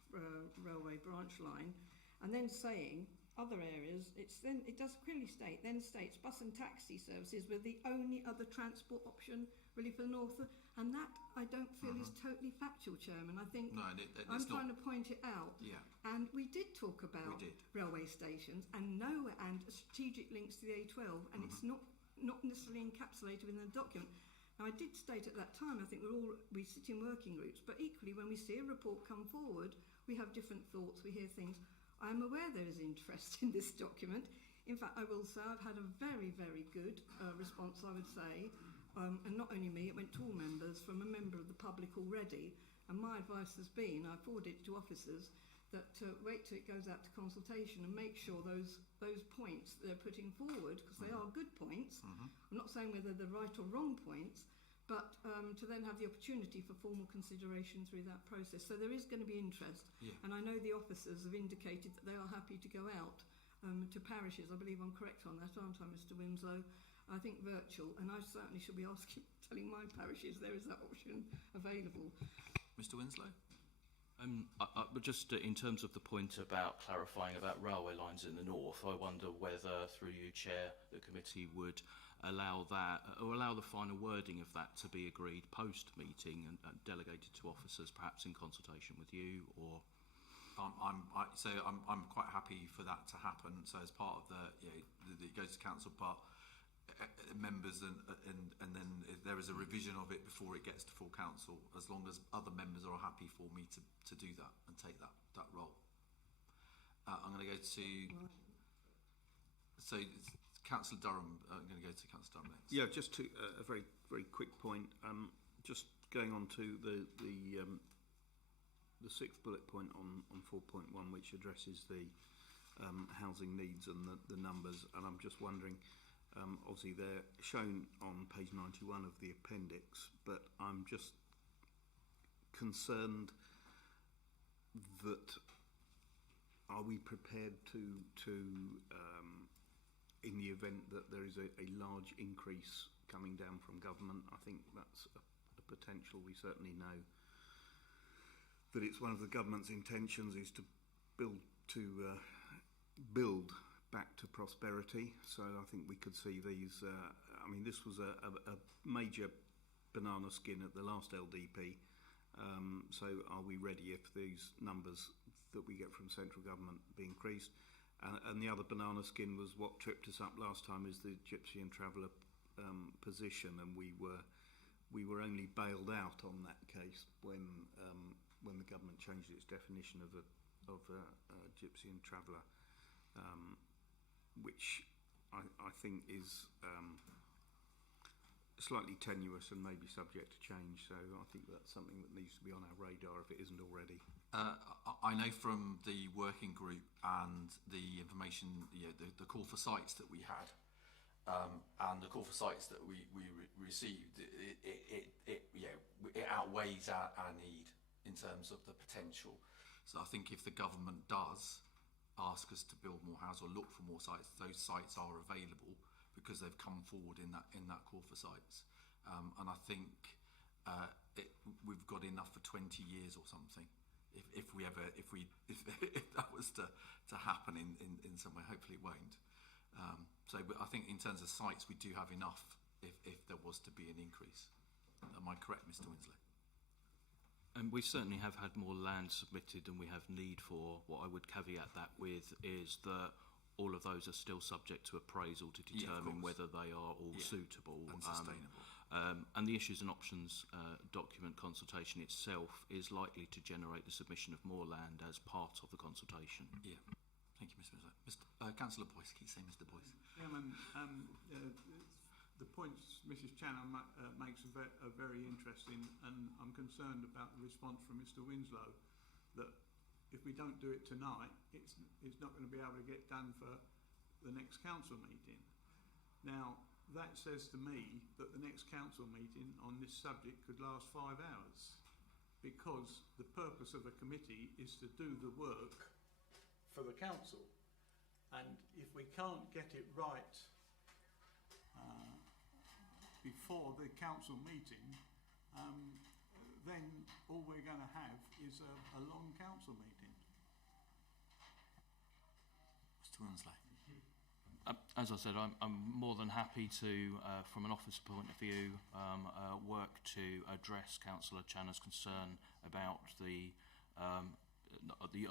railway branch line, and then saying other areas, it does clearly state, then states bus and taxi services were the only other transport option really for the north, and that I don't feel is totally factual, Chairman. I think I'm trying to point it out. Yeah. And we did talk about railway stations and strategic links to the A12, and it's not necessarily encapsulated within the document. Now, I did state at that time, I think we sit in working groups, but equally when we see a report come forward, we have different thoughts, we hear things. I am aware there is interest in this document. In fact, I will say I've had a very, very good response, I would say, and not only me, it went to all members, from a member of the public already, and my advice has been, I forwarded it to officers, that wait till it goes out to consultation and make sure those points they're putting forward, because they are good points, I'm not saying whether they're right or wrong points, but to then have the opportunity for formal consideration through that process. So there is going to be interest, and I know the officers have indicated that they are happy to go out to parishes. I believe I'm correct on that, aren't I, Mr Winslow? I think virtual, and I certainly should be telling my parishes there is that option available. Mr Winslow? But just in terms of the point about clarifying about railway lines in the north, I wonder whether, through you, Chair, the committee would allow that, or allow the final wording of that to be agreed post-meeting and delegated to officers, perhaps in consultation with you, or... I'm quite happy for that to happen. So as part of it goes to council, but members and then if there is a revision of it before it gets to full council, as long as other members are happy for me to do that and take that role. I'm going to go to Councillor Durham. I'm going to go to Councillor Durham next. Yeah, just to a very very quick point. Just going on to the sixth bullet point on 4.1, which addresses the housing needs and the numbers, and I'm just wondering. Obviously they're shown on page 91 of the appendix, but I'm just concerned that are we prepared to in the event that there is a large increase coming down from government? I think that's a potential. We certainly know that it's one of the government's intentions is to build back to prosperity. So I think we could see these. I mean, this was a major banana skin at the last LDP. So are we ready if these numbers that we get from central government be increased? And the other banana skin was what tripped us up last time is the Gypsy and Traveller position, and we were only bailed out on that case when the government changed its definition of Gypsy and Traveller. Which I think is slightly tenuous and maybe subject to change. So I think that's something that needs to be on our radar if it isn't already. I know from the working group and the information, the call for sites that we had, and the call for sites that we received, it outweighs our need in terms of the potential. So I think if the government does ask us to build more houses or look for more sites, those sites are available because they've come forward in that call for sites, and I think we've got enough for 20 years or something if that was to happen in some way. Hopefully it won't. But I think in terms of sites, we do have enough if there was to be an increase. Am I correct, Mr. Winslow? And we certainly have had more land submitted than we have need for. What I would caveat that with is that all of those are still subject to appraisal to determine whether they are all suitable and sustainable. And the issues and options document consultation itself is likely to generate the submission of more land as part of the consultation. Yeah. Thank you, Mr. Winslow. Councillor Boyce, keep saying Mr. Boyce. Chairman, the points Mrs. Channon makes are very interesting, and I'm concerned about the response from Mr. Winslow that if we don't do it tonight, it's not going to be able to get done for the next council meeting. Now, that says to me that the next council meeting on this subject could last 5 hours, because the purpose of a committee is to do the work for the council. And if we can't get it right before the council meeting, then all we're going to have is a long council meeting. Mr. Winslow. As I said, I'm more than happy to, from an office point of view, work to address Councillor Channa's concern about the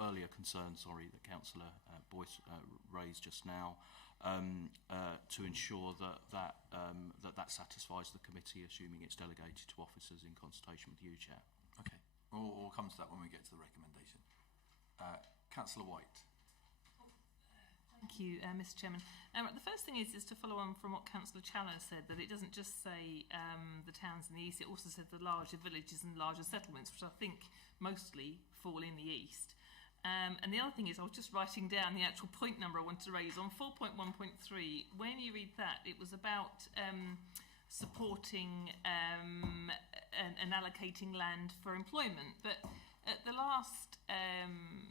earlier concern, that Councillor Boyce raised just now, to ensure that satisfies the committee, assuming it's delegated to officers in consultation with you, Chair. Okay, we'll come to that when we get to the recommendation. Councillor White. Thank you, Mr. Chairman. The first thing is to follow on from what Councillor Challow said, that it doesn't just say the towns in the east, it also said the larger villages and larger settlements, which I think mostly fall in the east. And the other thing is, I was just writing down the actual point number I wanted to raise on 4.1.3. When you read that, it was about supporting and allocating land for employment. But at the last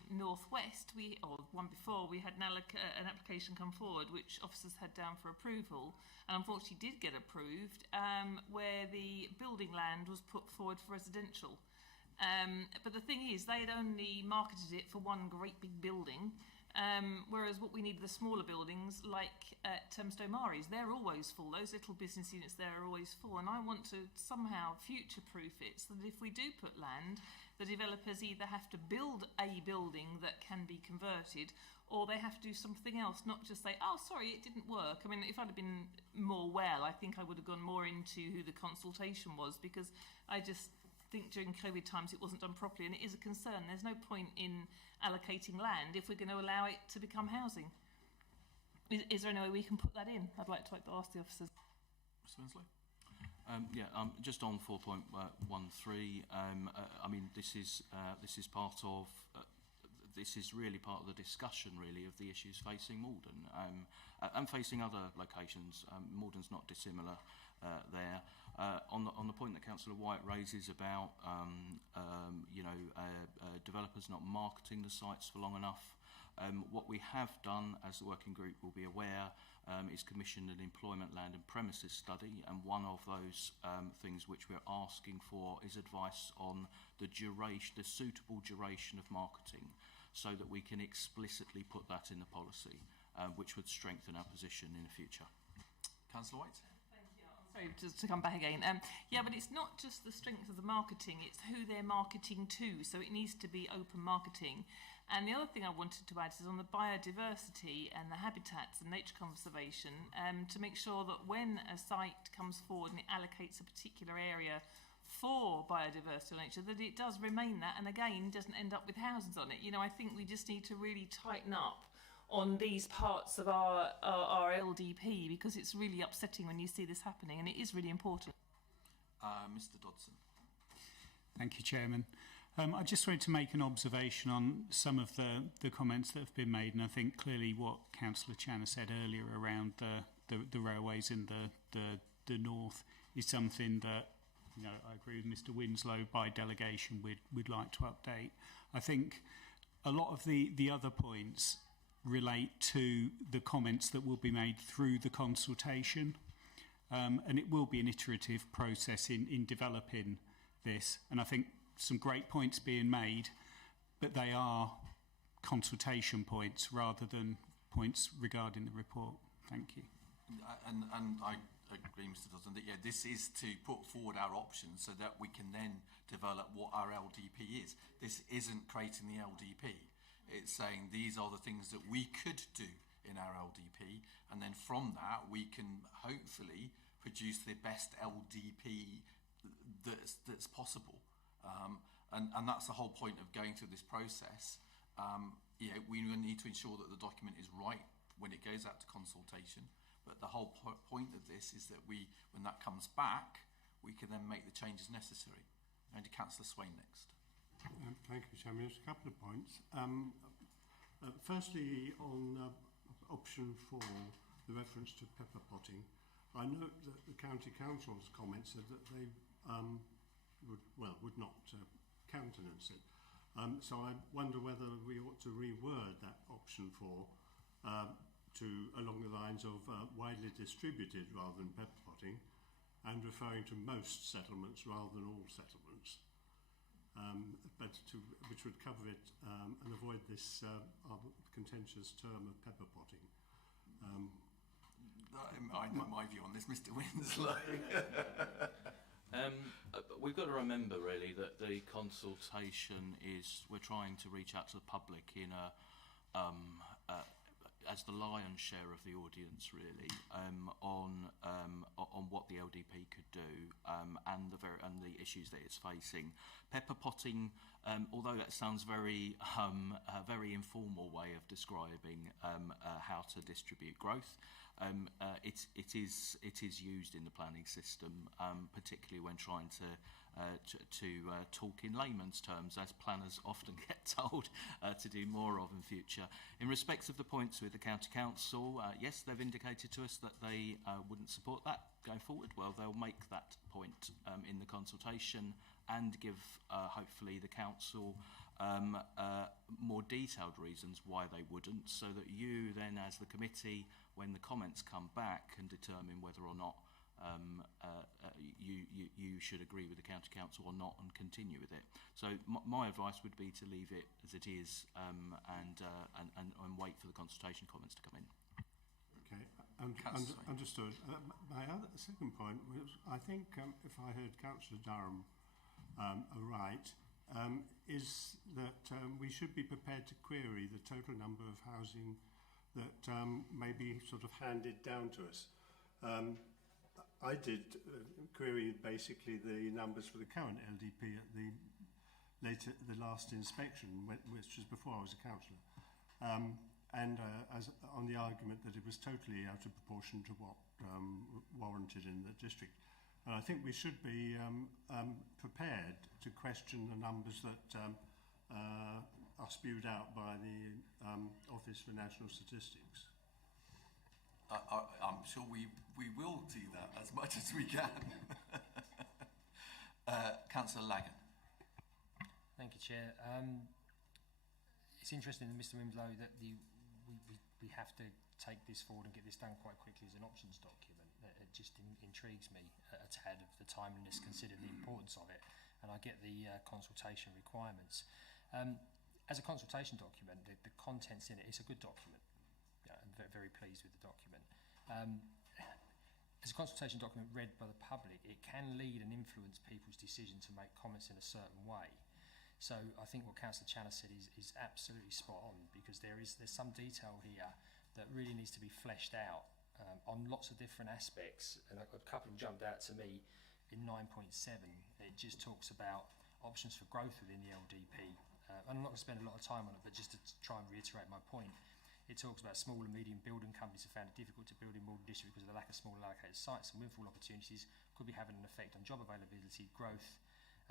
Northwest, or one before, we had an application come forward which officers had down for approval, and unfortunately did get approved, where the building land was put forward for residential. But the thing is, they had only marketed it for one great big building, whereas what we need are the smaller buildings, like at Stomaries. They're always full. Those little business units there are always full, and I want to somehow future-proof it so that if we do put land, the developers either have to build a building that can be converted, or they have to do something else, not just say, oh, sorry, it didn't work. I mean, if I'd have been more I think I would have gone more into who the consultation was, because I just think during COVID times it wasn't done properly, and it is a concern. There's no point in allocating land if we're going to allow it to become housing. Is there any way we can put that in? I'd like to ask the officers. Mr. Winslow? Just on 4.13, I mean, this is part of this is really part of the discussion, really, of the issues facing Malden and facing other locations. Malden's not dissimilar there. On the point that Councillor White raises about developers not marketing the sites for long enough, what we have done, as the working group will be aware, is commissioned an employment land and premises study, and one of those things which we're asking for is advice on the suitable duration of marketing, so that we can explicitly put that in the policy, which would strengthen our position in the future. Councillor White? Sorry, just to come back again. But it's not just the strength of the marketing, it's who they're marketing to, so it needs to be open marketing. And the other thing I wanted to add is on the biodiversity and the habitats and nature conservation, to make sure that when a site comes forward and it allocates a particular area for biodiversity or nature, that it does remain that, and again, doesn't end up with houses on it. You know, I think we just need to really tighten up on these parts of our LDP, because it's really upsetting when you see this happening, and it is really important. Mr. Dodson. Thank you, Chairman. I just wanted to make an observation on some of the comments that have been made, and I think clearly what Councillor Channa said earlier around the railways in the north is something that, you know, I agree with Mr. Winslow, by delegation we'd like to update. I think a lot of the other points relate to the comments that will be made through the consultation, and it will be an iterative process in developing this, and I think some great points being made, but they are consultation points rather than points regarding the report. Thank you. And I agree, Mr. Dodson, that this is to put forward our options so that we can then develop what our LDP is. This isn't creating the LDP. It's saying these are the things that we could do in our LDP, and then from that we can hopefully produce the best LDP that's possible. And that's the whole point of going through this process. We need to ensure that the document is right when it goes out to consultation. But the whole point of this is that when that comes back, we can then make the changes necessary. I'm going to Councillor Swain next. Thank you, Chairman. Just a couple of points. Firstly, on option 4, the reference to pepper potting, I note that the County Council's comment said that they would not countenance it. So I wonder whether we ought to reword that option 4 to along the lines of widely distributed rather than pepper potting, and referring to most settlements rather than all settlements, which would cover it and avoid this contentious term of pepper potting. I know my view on this, Mr. Winslow. We've got to remember really that the consultation is, we're trying to reach out to the public in as the lion's share of the audience really, on what the LDP could do, and the issues that it's facing. Pepper potting, although that sounds very very informal way of describing how to distribute growth, it is used in the planning system, particularly when trying to talk in layman's terms, as planners often get told to do more of in future. In respect of the points with the County Council, yes, they've indicated to us that they wouldn't support that going forward. Well, they'll make that point in the consultation and give, hopefully, the Council more detailed reasons why they wouldn't, so that you then, as the committee, when the comments come back, can determine whether or not you should agree with the County Council or not and continue with it. So my advice would be to leave it as it is, and wait for the consultation comments to come in. Okay, understood. My second point was, I think, if I heard Councillor Durham right, is that we should be prepared to query the total number of housing that may be sort of handed down to us. I did query basically the numbers for the current LDP at the last inspection, which was before I was a councillor, and as on the argument that it was totally out of proportion to what warranted in the district. And I think we should be prepared to question the numbers that are spewed out by the Office for National Statistics. I'm sure we will do that as much as we can. Councillor Lagan. Thank you, Chair. It's interesting, Mr. Winslow, that we have to take this forward and get this done quite quickly as an options document. It just intrigues me a tad of the timeliness, considering the importance of it, and I get the consultation requirements. As a consultation document, the contents in it, it's a good document. I'm very pleased with the document. As a consultation document read by the public, it can lead and influence people's decision to make comments in a certain way. So I think what Councillor Channer said is absolutely spot on, because there's some detail here that really needs to be fleshed out on lots of different aspects. And a couple jumped out to me in 9.7. It just talks about options for growth within the LDP. I'm not going to spend a lot of time on it, but just to try and reiterate my point, it talks about small and medium building companies have found it difficult to build in Malden District because of the lack of small allocated sites, and windfall opportunities could be having an effect on job availability, growth,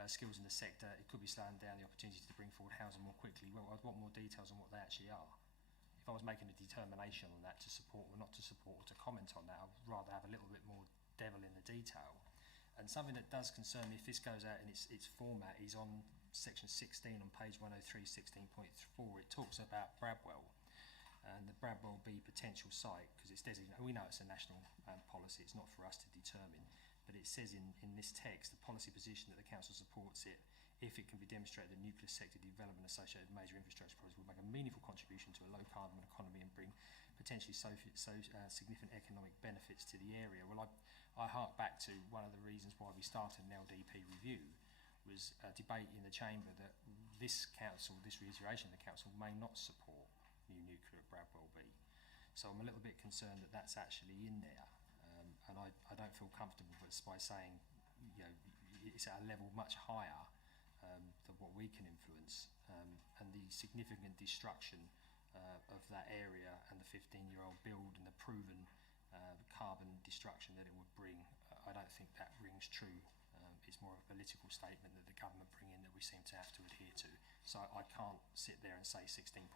skills in the sector. It could be slowing down the opportunity to bring forward housing more quickly. Well, I'd want more details on what they actually are. If I was making a determination on that to support or not to support or to comment on that, I'd rather have a little bit more devil in the detail. And something that does concern me, if this goes out in its format, is on section 16 on page 103, 16.4. It talks about Bradwell and the Bradwell B potential site, because it's designated. We know it's a national policy, it's not for us to determine, but it says in this text, the policy position that the council supports it if it can be demonstrated that nuclear sector development associated with major infrastructure projects will make a meaningful contribution to a low carbon economy and bring potentially significant economic benefits to the area. Well, I hark back to one of the reasons why we started an LDP review was a debate in the chamber that this reiteration of the council may not support new nuclear at Bradwell B. So I'm a little bit concerned that that's actually in there, and I don't feel comfortable by saying, you know, it's at a level much higher than what we can influence, and the significant destruction of that area and the 15-year-old build and the proven carbon destruction that it would bring, I don't think that rings true. It's more of a political statement that the government bring in that we seem to have to adhere to. So I can't sit there and say 16.4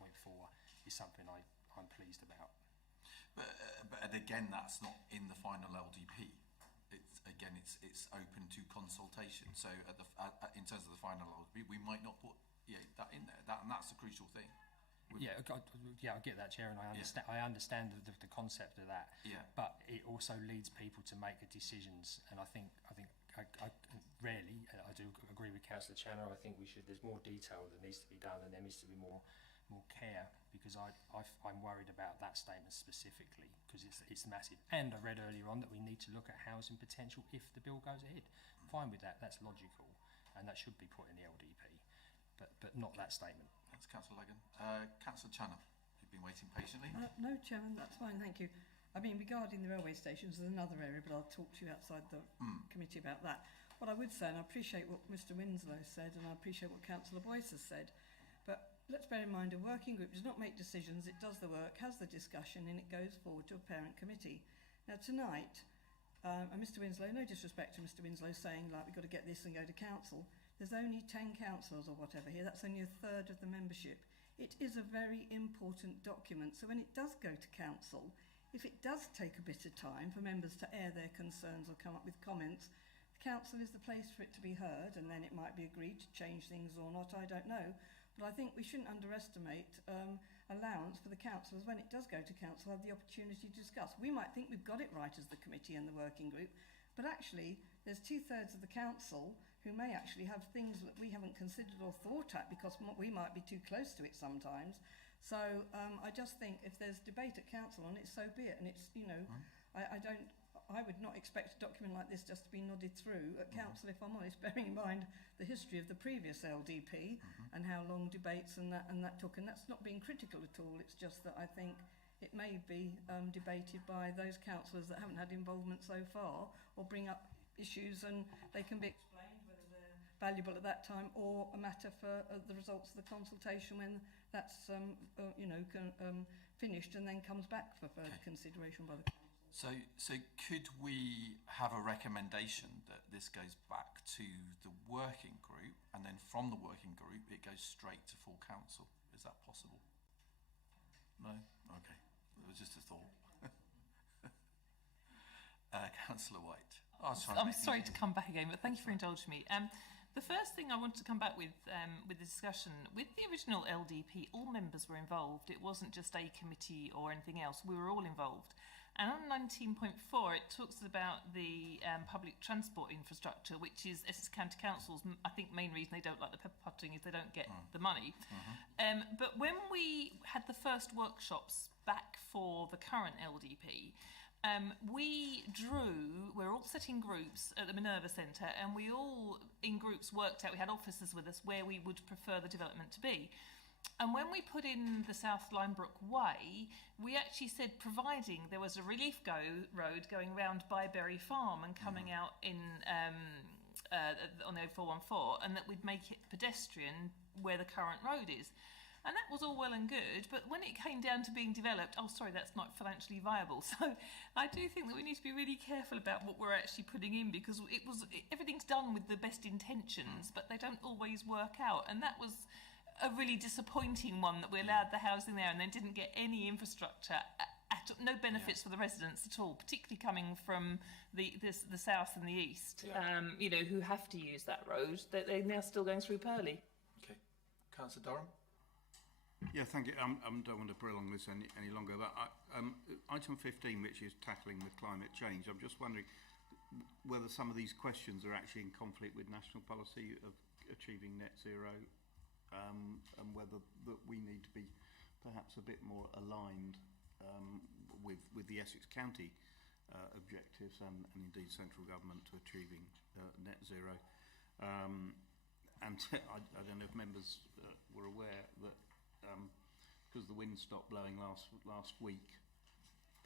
is something I'm pleased about. But again, that's not in the final LDP. It's open to consultation. So in terms of the final LDP, we might not put that in there. And that's the crucial thing. I get that, Chair, and I understand the concept of that. Yeah. But it also leads people to make the decisions, and I think rarely, I do agree with Councillor Channer. I think there's more detail that needs to be done, and there needs to be more care, because I'm worried about that statement specifically, because it's massive. And I read earlier on that we need to look at housing potential if the bill goes ahead. Fine with that, that's logical, and that should be put in the LDP, but not that statement. Thanks, Councillor Leggan. Councillor Channer, you've been waiting patiently. No, Chairman, that's fine, thank you. I mean, regarding the railway stations, there's another area, but I'll talk to you outside the committee about that. What I would say, and I appreciate what Mr Winslow said, and I appreciate what Councillor Boyce has said, but let's bear in mind a working group does not make decisions, it does the work, has the discussion, and it goes forward to a parent committee. Now tonight, and Mr Winslow, no disrespect to Mr Winslow saying like we've got to get this and go to council, there's only 10 councillors or whatever here, that's only a third of the membership. It is a very important document, so when it does go to council, if it does take a bit of time for members to air their concerns or come up with comments, the council is the place for it to be heard, and then it might be agreed to change things or not, I don't know. But I think we shouldn't underestimate allowance for the councillors when it does go to council have the opportunity to discuss. We might think we've got it right as the committee and the working group, but actually there's 2/3 of the council who may actually have things that we haven't considered or thought at because we might be too close to it sometimes. So I just think if there's debate at council on it, so be it. And it's, you know, I would not expect a document like this just to be nodded through at council, if I'm honest, bearing in mind the history of the previous LDP and how long debates and that took. And that's not being critical at all. It's just that I think it may be debated by those councillors that haven't had involvement so far, or bring up issues and they can be explained whether they're valuable at that time, or a matter for the results of the consultation when that's finished and then comes back for further consideration by the council. So could we have a recommendation that this goes back to the working group, and then from the working group it goes straight to full council? Is that possible? No? Okay. It was just a thought. Councillor White. I'm sorry to come back again, but thank you for indulging me. The first thing I wanted to come back with the discussion, with the original LDP, all members were involved. It wasn't just a committee or anything else. We were all involved. And on 19.4, it talks about the public transport infrastructure, which is Essex County Council's, I think, main reason they don't like the pepper potting is they don't get the money. But when we had the first workshops back for the current LDP, we're all set in groups at the Minerva Centre, and we all in groups worked out, we had officers with us, where we would prefer the development to be. And when we put in the South Linebrook Way, we actually said, providing there was a relief road going round by Berry Farm and coming out in on the 0414, and that we'd make it pedestrian where the current road is. And that was all well and good, but when it came down to being developed, that's not financially viable. So I do think that we need to be really careful about what we're actually putting in, because everything's done with the best intentions, but they don't always work out. And that was a really disappointing one, that we allowed the housing there and then didn't get any infrastructure, no benefits for the residents at all, particularly coming from the south and the east, who have to use that road. They're now still going through Purley. Okay. Councillor Durham? Yeah, thank you. I don't want to prolong this any longer, but item 15, which is tackling the climate change, I'm just wondering whether some of these questions are actually in conflict with national policy of achieving net zero, and whether that we need to be perhaps a bit more aligned with the Essex County objectives and indeed central government to achieving net zero. And I don't know if members were aware that because the wind stopped blowing last week,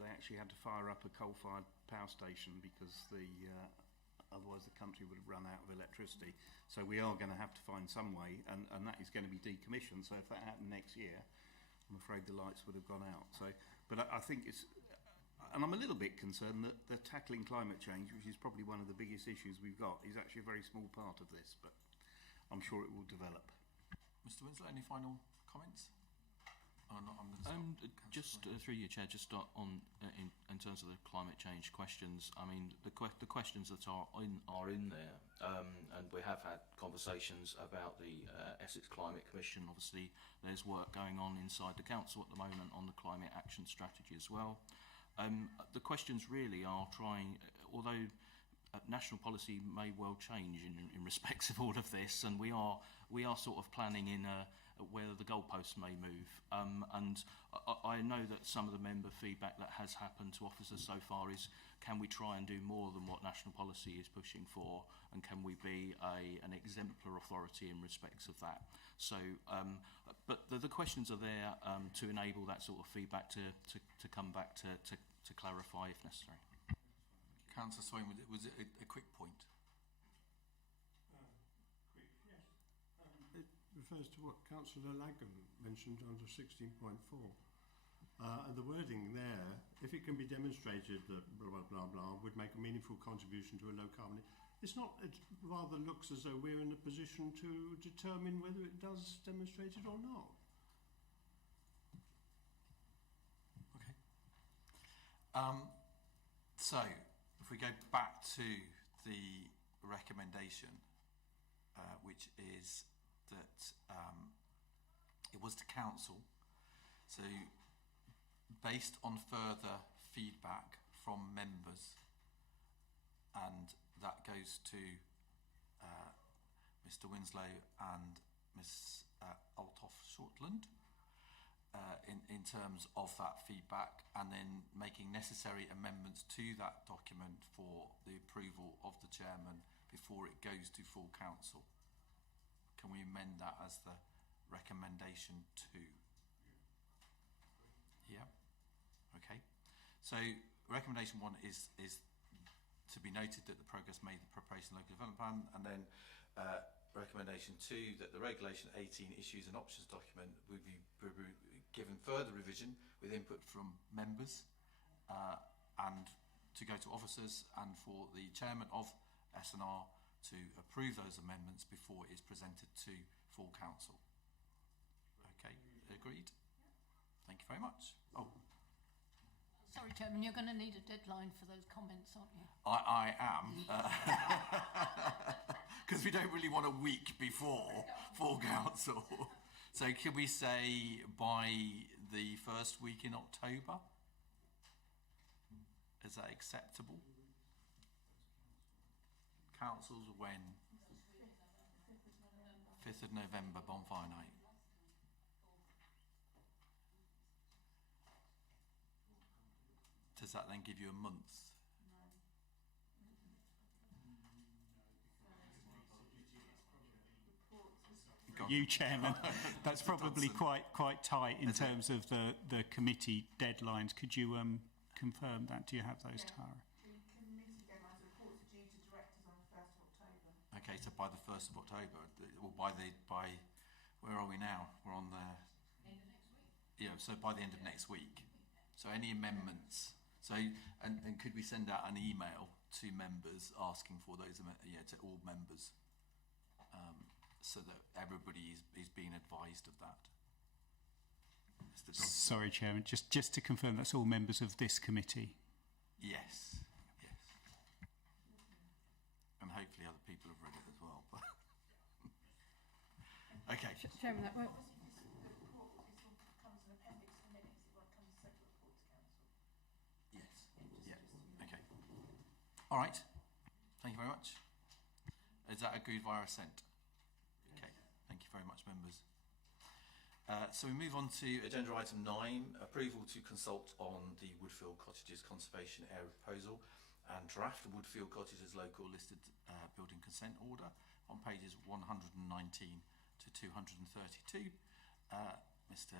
they actually had to fire up a coal-fired power station because otherwise the country would have run out of electricity. So we are going to have to find some way, and that is going to be decommissioned. So if that happened next year, I'm afraid the lights would have gone out. So, but I think it's, and I'm a little bit concerned that the tackling climate change, which is probably one of the biggest issues we've got, is actually a very small part of this, but I'm sure it will develop. Mr. Winslow, any final comments? Just through you, Chair, just on in terms of the climate change questions. I mean, the questions that are in there, and we have had conversations about the Essex Climate Commission. Obviously, there's work going on inside the council at the moment on the climate action strategy as well. The questions really are trying, although national policy may well change in respects of all of this, and we are sort of planning in where the goalposts may move. And I know that some of the member feedback that has happened to officers so far is, can we try and do more than what national policy is pushing for, and can we be an exemplar authority in respects of that? So, but the questions are there to enable that sort of feedback to come back to clarify if necessary. Councillor Swain, was it a quick point? It refers to what Councillor Lagan mentioned under 16.4. And the wording there, if it can be demonstrated that blah, blah, blah, blah, would make a meaningful contribution to a low carbon. It's not, it rather looks as though we're in a position to determine whether it does demonstrate it or not. Okay. So, if we go back to the recommendation, which is that it was to council, so based on further feedback from members, and that goes to Mr. Winslow and Ms. Althoff-Shortland in terms of that feedback, and then making necessary amendments to that document for the approval of the chairman before it goes to full council. Can we amend that as the recommendation 2? Yeah. Okay. So recommendation 1 is to be noted that the progress made the preparation of the local development plan, and then recommendation 2 that the regulation 18 issues and options document would be given further revision with input from members and to go to officers, and for the chairman of S&R to approve those amendments before it is presented to full council. Okay, agreed? Thank you very much. Oh. Sorry, Chairman, you're going to need a deadline for those comments, aren't you? I am, because we don't really want a week before full council. So can we say by the first week in October? Is that acceptable? Councils when? 5th of November, bonfire night. Does that then give you a month? You, Chairman, that's probably quite tight in terms of the committee deadlines. Could you confirm that? Do you have those, Tara? The committee deadlines, reports are due to directors on the 1st of October. Okay, so by the 1st of October, or by where are we now? We're on the End of next week. Yeah, so by the end of next week. So any amendments. So and could we send out an email to members asking for those to all members, so that everybody is being advised of that. Sorry, Chairman, just to confirm, that's all members of this committee? Yes, yes. And hopefully other people have read it as well. Okay. Chairman, that won't... The report will comes as an appendix to minutes, it won't come as a separate report to council. Yes, yeah, okay. All right, thank you very much. Is that agreed via assent? you very much, members. So we move on to agenda item 9, approval to consult on the Woodfield Cottages Conservation Area Proposal and draft Woodfield Cottages Local Listed Building Consent Order on pages 119 to 232. Mr.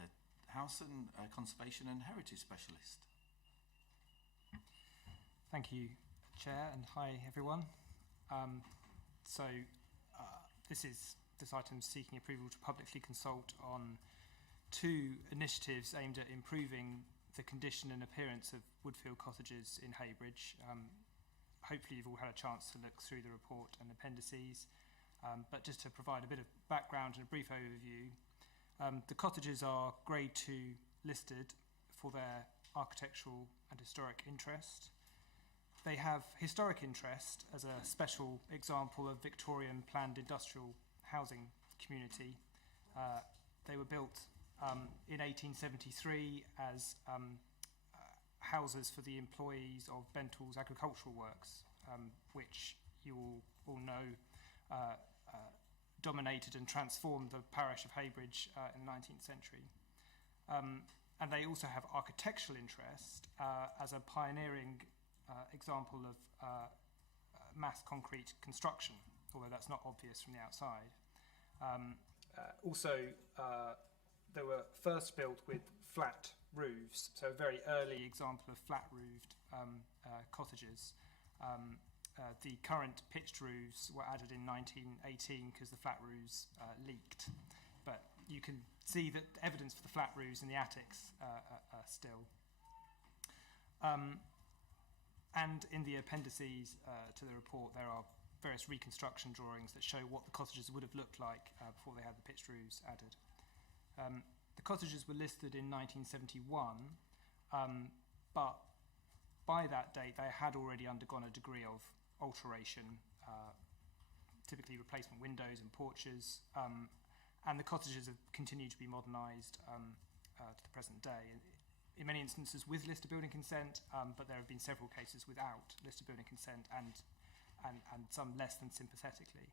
Howson, Conservation and Heritage Specialist. Thank you, Chair, and hi everyone. This item is seeking approval to publicly consult on 2 initiatives aimed at improving the condition and appearance of Woodfield Cottages in Heybridge. Hopefully you've all had a chance to look through the report and appendices, but just to provide a bit of background and a brief overview, the cottages are Grade 2 listed for their architectural and historic interest. They have historic interest as a special example of Victorian planned industrial housing community. They were built in 1873 as houses for the employees of Bentall's Agricultural Works, which you all know dominated and transformed the parish of Heybridge in the 19th century. And they also have architectural interest as a pioneering example of mass concrete construction, although that's not obvious from the outside. They were first built with flat roofs, so a very early example of flat-roofed cottages. The current pitched roofs were added in 1918 because the flat roofs leaked. But you can see that evidence for the flat roofs in the attics still. And in the appendices to the report, there are various reconstruction drawings that show what the cottages would have looked like before they had the pitched roofs added. The cottages were listed in 1971, but by that date they had already undergone a degree of alteration, typically replacement windows and porches, and the cottages have continued to be modernised to the present day. In many instances with listed building consent, but there have been several cases without listed building consent and some less than sympathetically.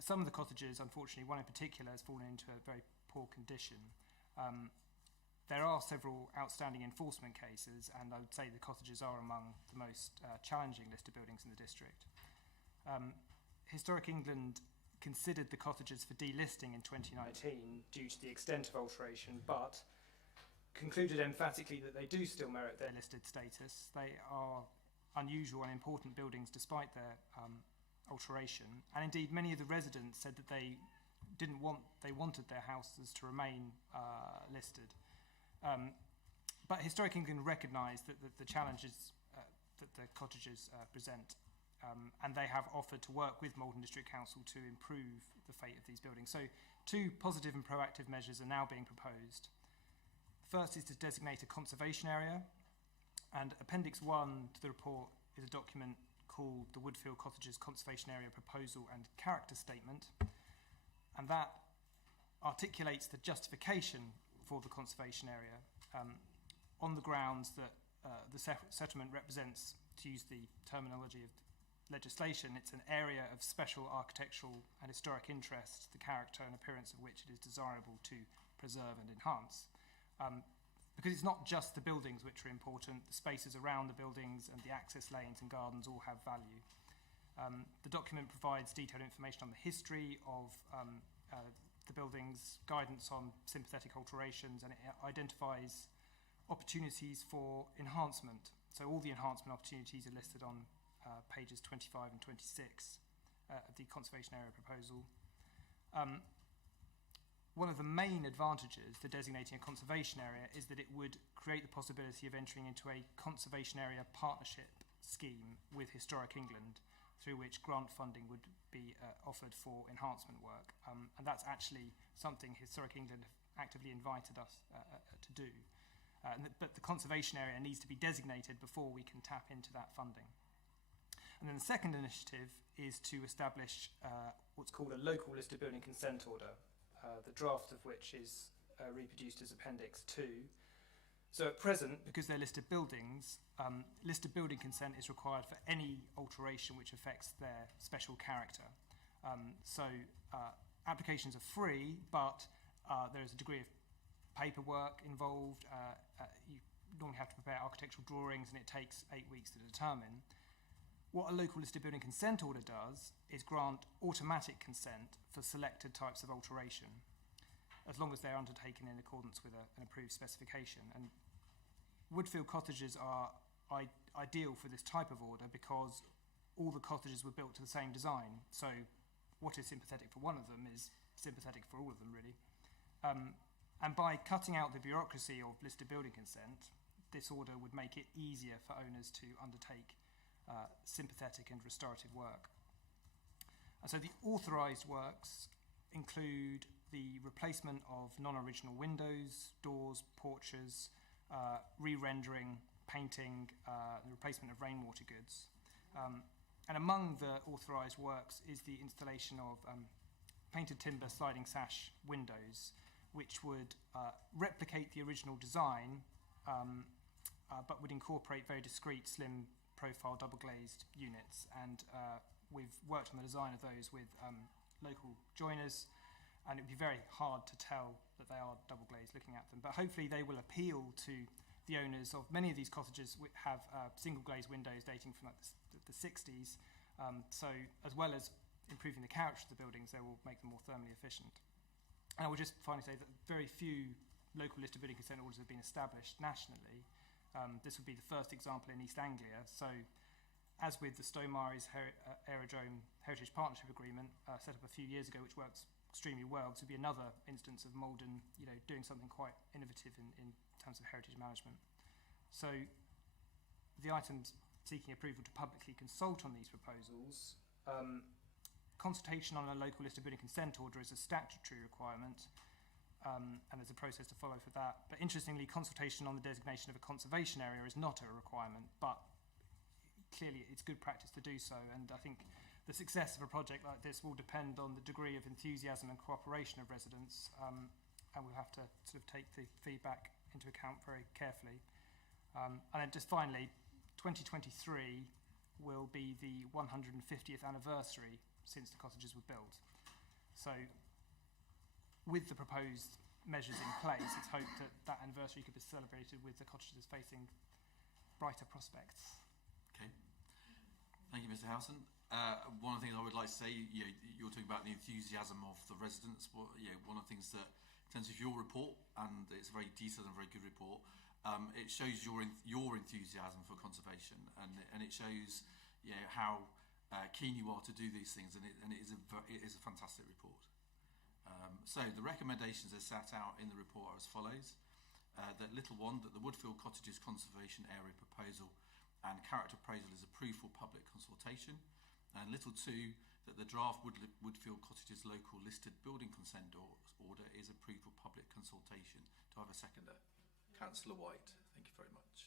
Some of the cottages, unfortunately, one in particular, has fallen into a very poor condition. There are several outstanding enforcement cases, and I would say the cottages are among the most challenging listed buildings in the district. Historic England considered the cottages for delisting in 2019 due to the extent of alteration, but concluded emphatically that they do still merit their listed status. They are unusual and important buildings despite their alteration, and indeed many of the residents said that they wanted their houses to remain listed. But Historic England recognised that the challenges that the cottages present, and they have offered to work with Malden District Council to improve the fate of these buildings. So 2 positive and proactive measures are now being proposed. First is to designate a conservation area, and Appendix 1 to the report is a document called the Woodfield Cottages Conservation Area Proposal and Character Statement, and that articulates the justification for the conservation area on the grounds that the settlement represents, to use the terminology of legislation, it's an area of special architectural and historic interest, the character and appearance of which it is desirable to preserve and enhance. Because it's not just the buildings which are important, the spaces around the buildings and the access lanes and gardens all have value. The document provides detailed information on the history of the buildings, guidance on sympathetic alterations, and it identifies opportunities for enhancement. So all the enhancement opportunities are listed on pages 25 and 26 of the conservation area proposal. One of the main advantages to designating a conservation area is that it would create the possibility of entering into a conservation area partnership scheme with Historic England, through which grant funding would be offered for enhancement work. And that's actually something Historic England have actively invited us to do. But the conservation area needs to be designated before we can tap into that funding. And then the second initiative is to establish what's called a local listed building consent order, the draft of which is reproduced as Appendix 2. So at present, because they're listed buildings, listed building consent is required for any alteration which affects their special character. So applications are free, but there is a degree of paperwork involved. You normally have to prepare architectural drawings, and it takes 8 weeks to determine. What a local listed building consent order does is grant automatic consent for selected types of alteration, as long as they're undertaken in accordance with an approved specification. And Woodfield cottages are ideal for this type of order because all the cottages were built to the same design. So what is sympathetic for one of them is sympathetic for all of them, really. And by cutting out the bureaucracy of listed building consent, this order would make it easier for owners to undertake sympathetic and restorative work. And so the authorised works include the replacement of non-original windows, doors, porches, re-rendering, painting, the replacement of rainwater goods. And among the authorised works is the installation of painted timber sliding sash windows, which would replicate the original design, but would incorporate very discreet, slim profile double glazed units. And we've worked on the design of those with local joiners, and it would be very hard to tell that they are double glazed looking at them. But hopefully they will appeal to the owners of many of these cottages which have single glazed windows dating from like the 60s. So as well as improving the character of the buildings, they will make them more thermally efficient. And I will just finally say that very few local listed building consent orders have been established nationally. This would be the first example in East Anglia. So as with the Stonemarys Aerodrome Heritage Partnership Agreement set up a few years ago, which works extremely well, this would be another instance of Malden, doing something quite innovative in terms of heritage management. So the items seeking approval to publicly consult on these proposals. Consultation on a local listed building consent order is a statutory requirement, and there's a process to follow for that. But interestingly, consultation on the designation of a conservation area is not a requirement, but clearly it's good practice to do so. And I think the success of a project like this will depend on the degree of enthusiasm and cooperation of residents, and we'll have to sort of take the feedback into account very carefully. And then just finally, 2023 will be the 150th anniversary since the cottages were built. So with the proposed measures in place, it's hoped that that anniversary could be celebrated with the cottages facing brighter prospects. Okay. Thank you, Mr. Howson. One of the things I would like to say, you're talking about the enthusiasm of the residents. Well, one of the things that, in terms of your report, and it's a very detailed and very good report, it shows your enthusiasm for conservation, and it shows how keen you are to do these things, and it is a fantastic report. So the recommendations are set out in the report are as follows. That little one, that the Woodfield Cottages Conservation Area proposal and character appraisal is approved for public consultation. And little two, that the draft Woodfield Cottages local listed building consent order is approved for public consultation. Do I have a seconder? Councillor White, thank you very much.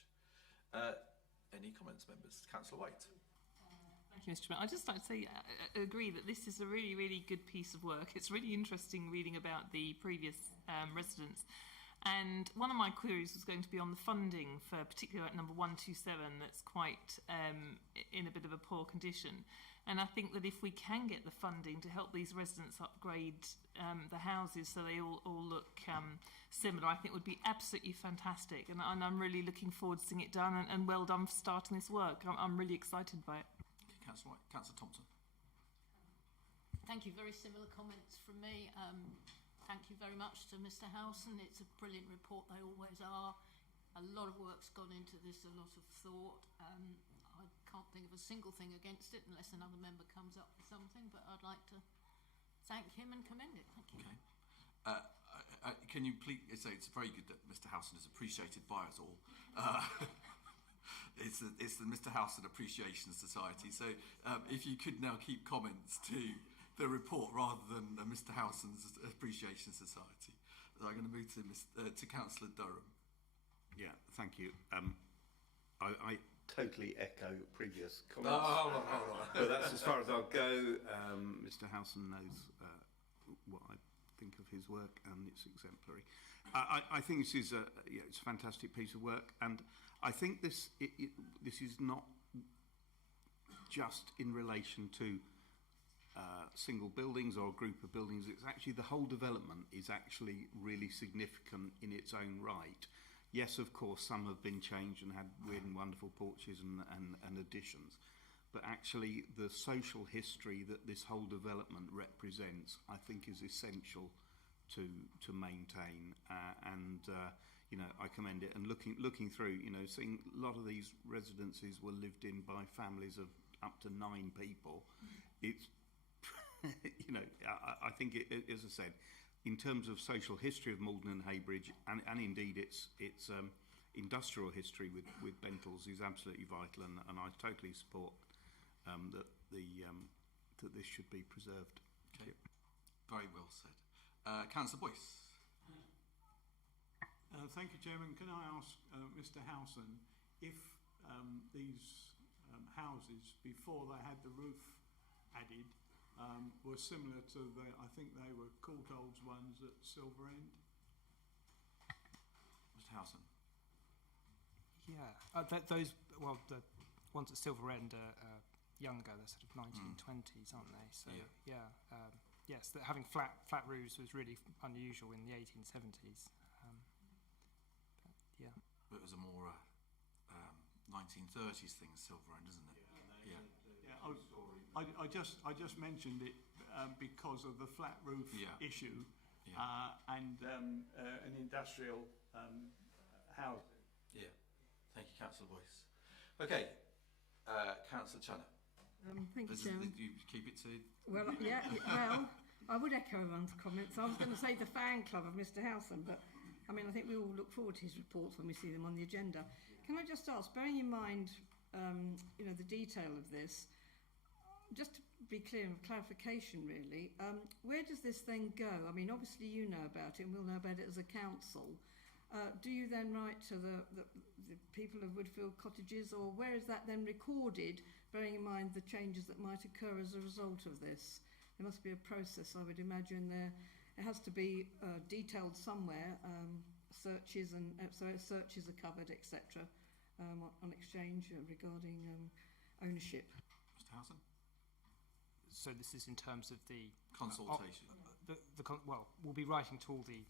Any comments, members? Councillor White. Thank you, Mr. Chairman. I'd just like to say, I agree that this is a really, really good piece of work. It's really interesting reading about the previous residents. And one of my queries was going to be on the funding for particularly like number 127, that's quite in a bit of a poor condition. And I think that if we can get the funding to help these residents upgrade the houses so they all look similar, I think would be absolutely fantastic. And I'm really looking forward to seeing it done, and well done for starting this work. I'm really excited by it. Okay, Councillor White. Councillor Thompson. Thank you. Very similar comments from me. Thank you very much to Mr. Howson. It's a brilliant report, they always are. A lot of work's gone into this, a lot of thought. I can't think of a single thing against it unless another member comes up with something, but I'd like to thank him and commend it. Thank you. Okay. Can you please say it's very good that Mr. Howson is appreciated by us all. It's the Mr. Howson Appreciation Society. So if you could now keep comments to the report rather than Mr. Howson's Appreciation Society. So I'm going to move to Councillor Durham. Yeah, thank you. I totally echo previous comments. But that's as far as I'll go. Mr. Howson knows what I think of his work, and it's exemplary. I think this is it's a fantastic piece of work, and I think this is not just in relation to single buildings or a group of buildings. It's actually the whole development is actually really significant in its own right. Yes, of course, some have been changed and had weird and wonderful porches and additions. But actually, the social history that this whole development represents, I think, is essential to maintain. You know, I commend it. And looking through, you know, seeing a lot of these residences were lived in by families of up to 9 people. It's, you know, I think, as I said, in terms of social history of Malden and Heybridge, and indeed its industrial history with Bentles is absolutely vital, and I totally support that this should be preserved. Okay, very well said. Councillor Boyce. Thank you, Chairman. Can I ask Mr. Howson if these houses, before they had the roof added, were similar to I think they were Cottages ones at Silver End? Mr. Howson. Yeah, those, well, the ones at Silver End are younger, they're sort of 1920s, aren't they? So, yes, having flat roofs was really unusual in the 1870s. But it was a more 1930s thing, Silver End, isn't it? I just mentioned it because of the flat roof issue and an industrial house. Yeah. Thank you, Councillor Boyce. Okay, Councillor Channer. Thank you, Chairman. You keep it to... Well, well, I would echo everyone's comments. I was going to say the fan club of Mr. Howson, but I mean, I think we all look forward to his reports when we see them on the agenda. Can I just ask, bearing in mind, you know, the detail of this, just to be clear and clarification really, where does this then go? I mean, obviously you know about it and we'll know about it as a council. Do you then write to the people of Woodfield Cottages, or where is that then recorded, bearing in mind the changes that might occur as a result of this? There must be a process, I would imagine. It has to be detailed somewhere, searches and searches are covered, etc. On exchange regarding ownership. Mr. Howson? So this is in terms of the consultation. Well, we'll be writing to all the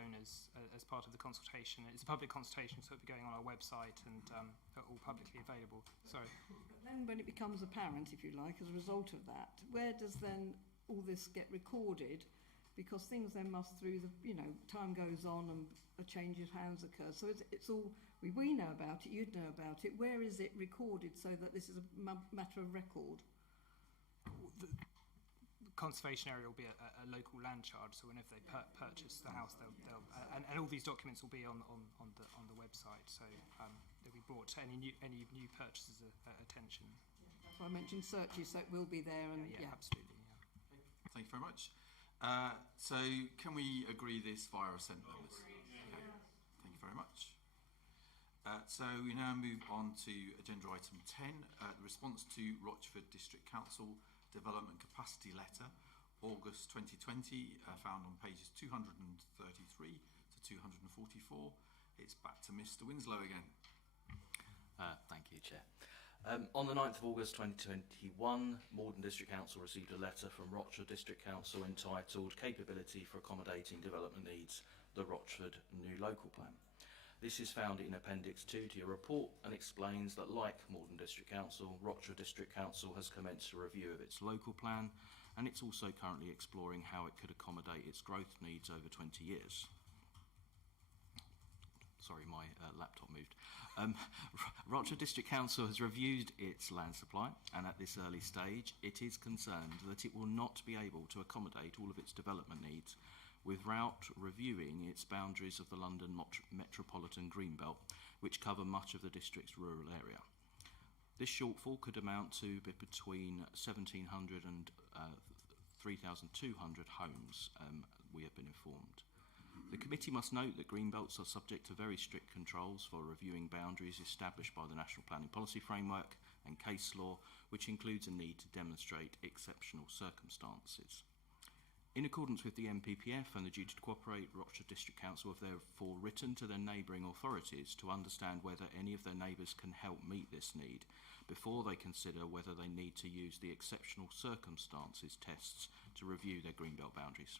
owners as part of the consultation. It's a public consultation, so it'll be going on our website and all publicly available. Sorry. But then, when it becomes apparent, if you like, as a result of that, where does then all this get recorded? Because things then must, through the, you know, time goes on and a change of hands occurs. So it's all, we know about it, you'd know about it. Where is it recorded so that this is a matter of record? The conservation area will be a local land charge, so whenever they purchase the house, they'll and all these documents will be on the website. So they'll be brought to any new purchasers' attention. That's why I mentioned searches, so it will be there. And Absolutely. Yeah. Thank you very much. So can we agree this via assent, members? Okay. Thank you very much. So we now move on to agenda item 10, the response to Rochford District Council Development Capacity Letter, August 2020, found on pages 233 to 244. It's back to Mr. Winslow again. Thank you, Chair. On the 9th of August 2021, Malden District Council received a letter from Rochford District Council entitled Capability for Accommodating Development Needs, the Rochford New Local Plan. This is found in Appendix 2 to your report and explains that, like Malden District Council, Rochford District Council has commenced a review of its local plan, and it's also currently exploring how it could accommodate its growth needs over 20 years. Sorry, my laptop moved. Rochford District Council has reviewed its land supply, and at this early stage it is concerned that it will not be able to accommodate all of its development needs without reviewing its boundaries of the London metropolitan greenbelt, which cover much of the district's rural area. This shortfall could amount to between 1,700 and 3,200 homes, we have been informed. The committee must note that greenbelts are subject to very strict controls for reviewing boundaries established by the National Planning Policy Framework and case law, which includes a need to demonstrate exceptional circumstances. In accordance with the MPPF and the duty to cooperate, Rochford District Council have therefore written to their neighbouring authorities to understand whether any of their neighbours can help meet this need before they consider whether they need to use the exceptional circumstances tests to review their greenbelt boundaries.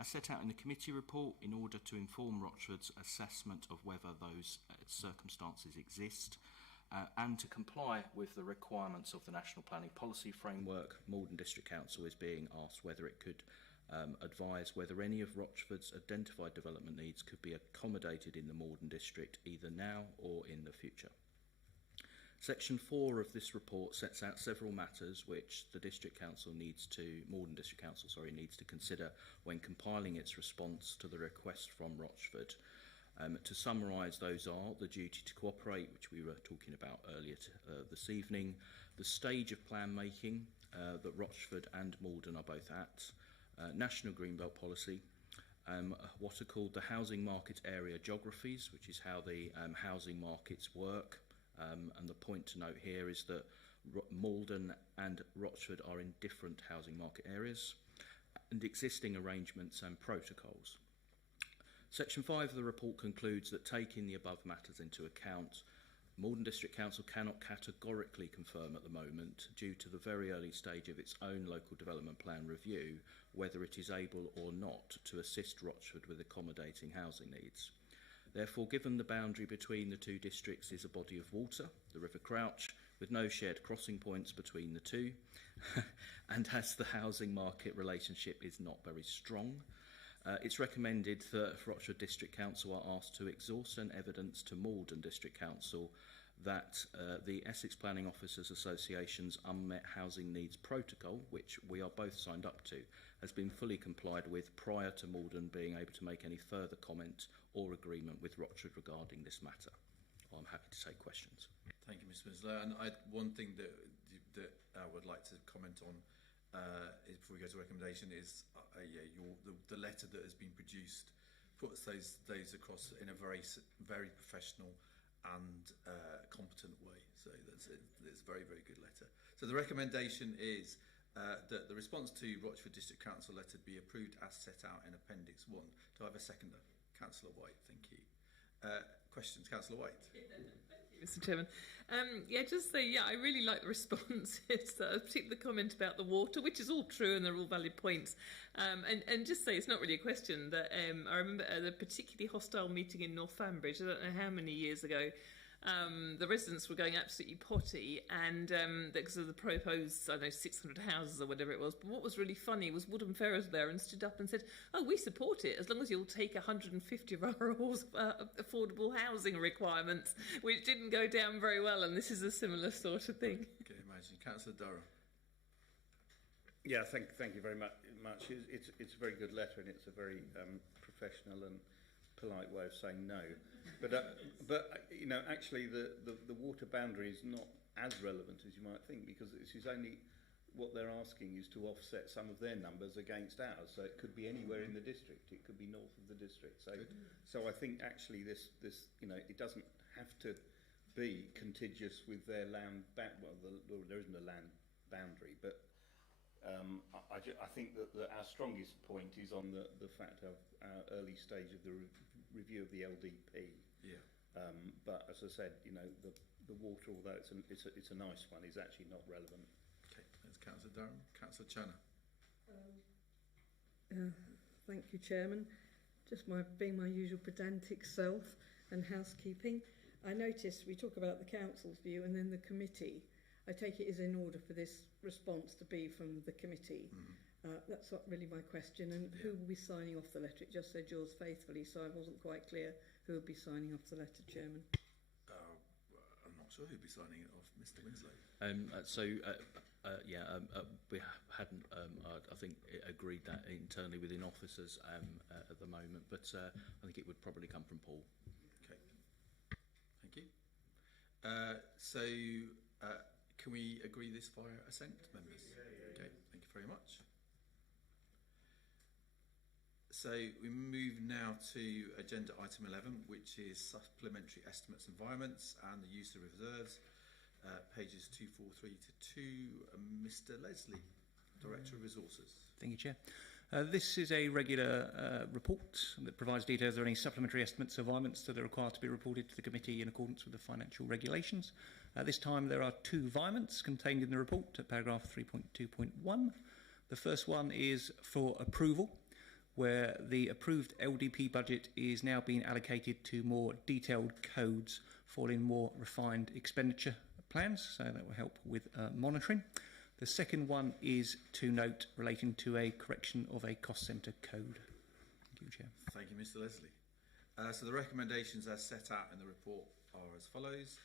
As set out in the committee report, in order to inform Rochford's assessment of whether those circumstances exist, and to comply with the requirements of the National Planning Policy Framework, Malden District Council is being asked whether it could advise whether any of Rochford's identified development needs could be accommodated in the Malden District either now or in the future. Section 4 of this report sets out several matters which the Malden District Council needs to consider when compiling its response to the request from Rochford. To summarise, those are the duty to cooperate, which we were talking about earlier this evening, the stage of plan making that Rochford and Malden are both at, National Greenbelt Policy, what are called the housing market area geographies, which is how the housing markets work. And the point to note here is that Malden and Rochford are in different housing market areas, and existing arrangements and protocols. Section 5 of the report concludes that taking the above matters into account, Malden District Council cannot categorically confirm at the moment, due to the very early stage of its own local development plan review, whether it is able or not to assist Rochford with accommodating housing needs. Therefore, given the boundary between the two districts is a body of water, the River Crouch, with no shared crossing points between the two, and as the housing market relationship is not very strong, it's recommended that Rochford District Council are asked to exhaust an evidence to Malden District Council that the Essex Planning Officers Association's Unmet Housing Needs Protocol, which we are both signed up to, has been fully complied with prior to Malden being able to make any further comment or agreement with Rochford regarding this matter. I'm happy to take questions. Thank you, Mr. Winslow. And one thing that I would like to comment on before we go to recommendation is the letter that has been produced puts those across in a very professional and competent way. So it's a very, very good letter. So the recommendation is that the response to Rochford District Council letter be approved as set out in Appendix 1. Do I have a seconder? Councillor White, thank you. Questions, Councillor White? Mr. Chairman. I really like the response. It's particularly the comment about the water, which is all true and they're all valid points. And just say it's not really a question that I remember at a particularly hostile meeting in Northumbridge, I don't know how many years ago, the residents were going absolutely potty, and because of the proposed, 600 houses or whatever it was. But what was really funny was Woodham Ferrers there and stood up and said, "Oh, we support it as long as you'll take 150 of our affordable housing requirements," which didn't go down very well. And this is a similar sort of thing. Okay, imagine. Councillor Durham. Yeah, thank you very much. It's a very good letter, and it's a very professional and polite way of saying no. But actually the water boundary is not as relevant as you might think, because this is only what they're asking is to offset some of their numbers against ours. So it could be anywhere in the district. It could be north of the district. So I think actually this it doesn't have to be contiguous with their land. There isn't a land boundary, but I think that our strongest point is on the fact of our early stage of the review of the LDP. Yeah. But as I said, the water, although it's a nice one, is actually not relevant. Okay, thanks, Councillor Durham. Councillor Channer. Thank you, Chairman. Just being my usual pedantic self and housekeeping, I noticed we talk about the council's view and then the committee. I take it is in order for this response to be from the committee. Mm-hmm. That's not really my question. And who will be signing off the letter? It just said yours faithfully, so I wasn't quite clear who will be signing off the letter, Chairman. I'm not sure who'll be signing it off, Mr. Winslow. We hadn't, I think, agreed that internally within officers at the moment, but I think it would probably come from Paul. Okay. Thank you. Can we agree this via assent, members? Okay, thank you very much. So we move now to agenda item 11, which is supplementary estimates and environments and the use of reserves, pages 243 to 2. Mr. Leslie, Director of Resources. Thank you, Chair. This is a regular report that provides details of any supplementary estimates of Virements that are required to be reported to the committee in accordance with the financial regulations. This time there are 2 Virements contained in the report at paragraph 3.2.1. The first one is for approval, where the approved LDP budget is now being allocated to more detailed codes following more refined expenditure plans, so that will help with monitoring. The second one is to note relating to a correction of a cost centre code. Thank you, Chair. Thank you, Mr Leslie. So the recommendations as set out in the report are as follows.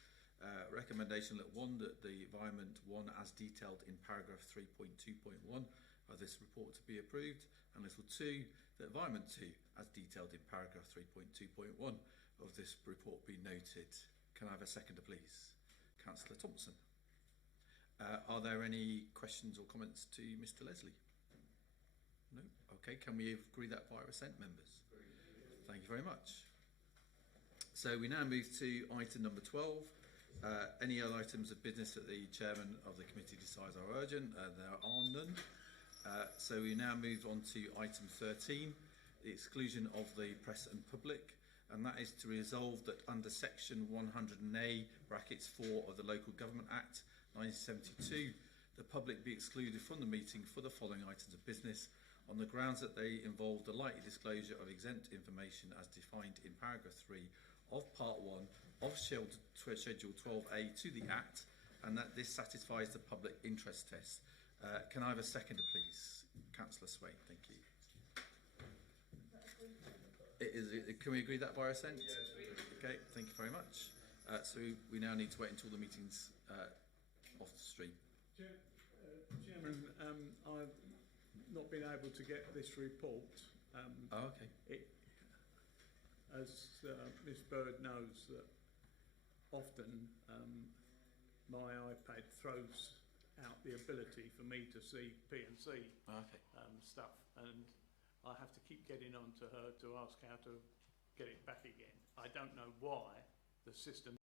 Recommendation that 1, that the Virement 1 as detailed in paragraph 3.2.1 of this report to be approved, and little 2, that Virement 2 as detailed in paragraph 3.2.1 of this report be noted. Can I have a seconder, please? Councillor Thompson. Are there any questions or comments to Mr Leslie? No? Okay, can we agree that by assent, members? Thank you very much. So we now move to item number 12. Any other items of business that the chairman of the committee decides are urgent? There are none. So we now move on to item 13, the exclusion of the press and public, and that is to resolve that under section 100A brackets 4 of the Local Government Act 1972, the public be excluded from the meeting for the following items of business on the grounds that they involve the likely disclosure of exempt information as defined in paragraph 3 of part 1 of schedule 12A to the Act, and that this satisfies the public interest test. Can I have a seconder, please? Councillor Swain, thank you. Can we agree that by assent? Yes. Okay, thank you very much. So we now need to wait until the meeting's off the stream. Chairman, I've not been able to get this report. Okay. As Miss Bird knows, that often my iPad throws out the ability for me to see P&C stuff, and I have to keep getting on to her to ask how to get it back again. I don't know why the system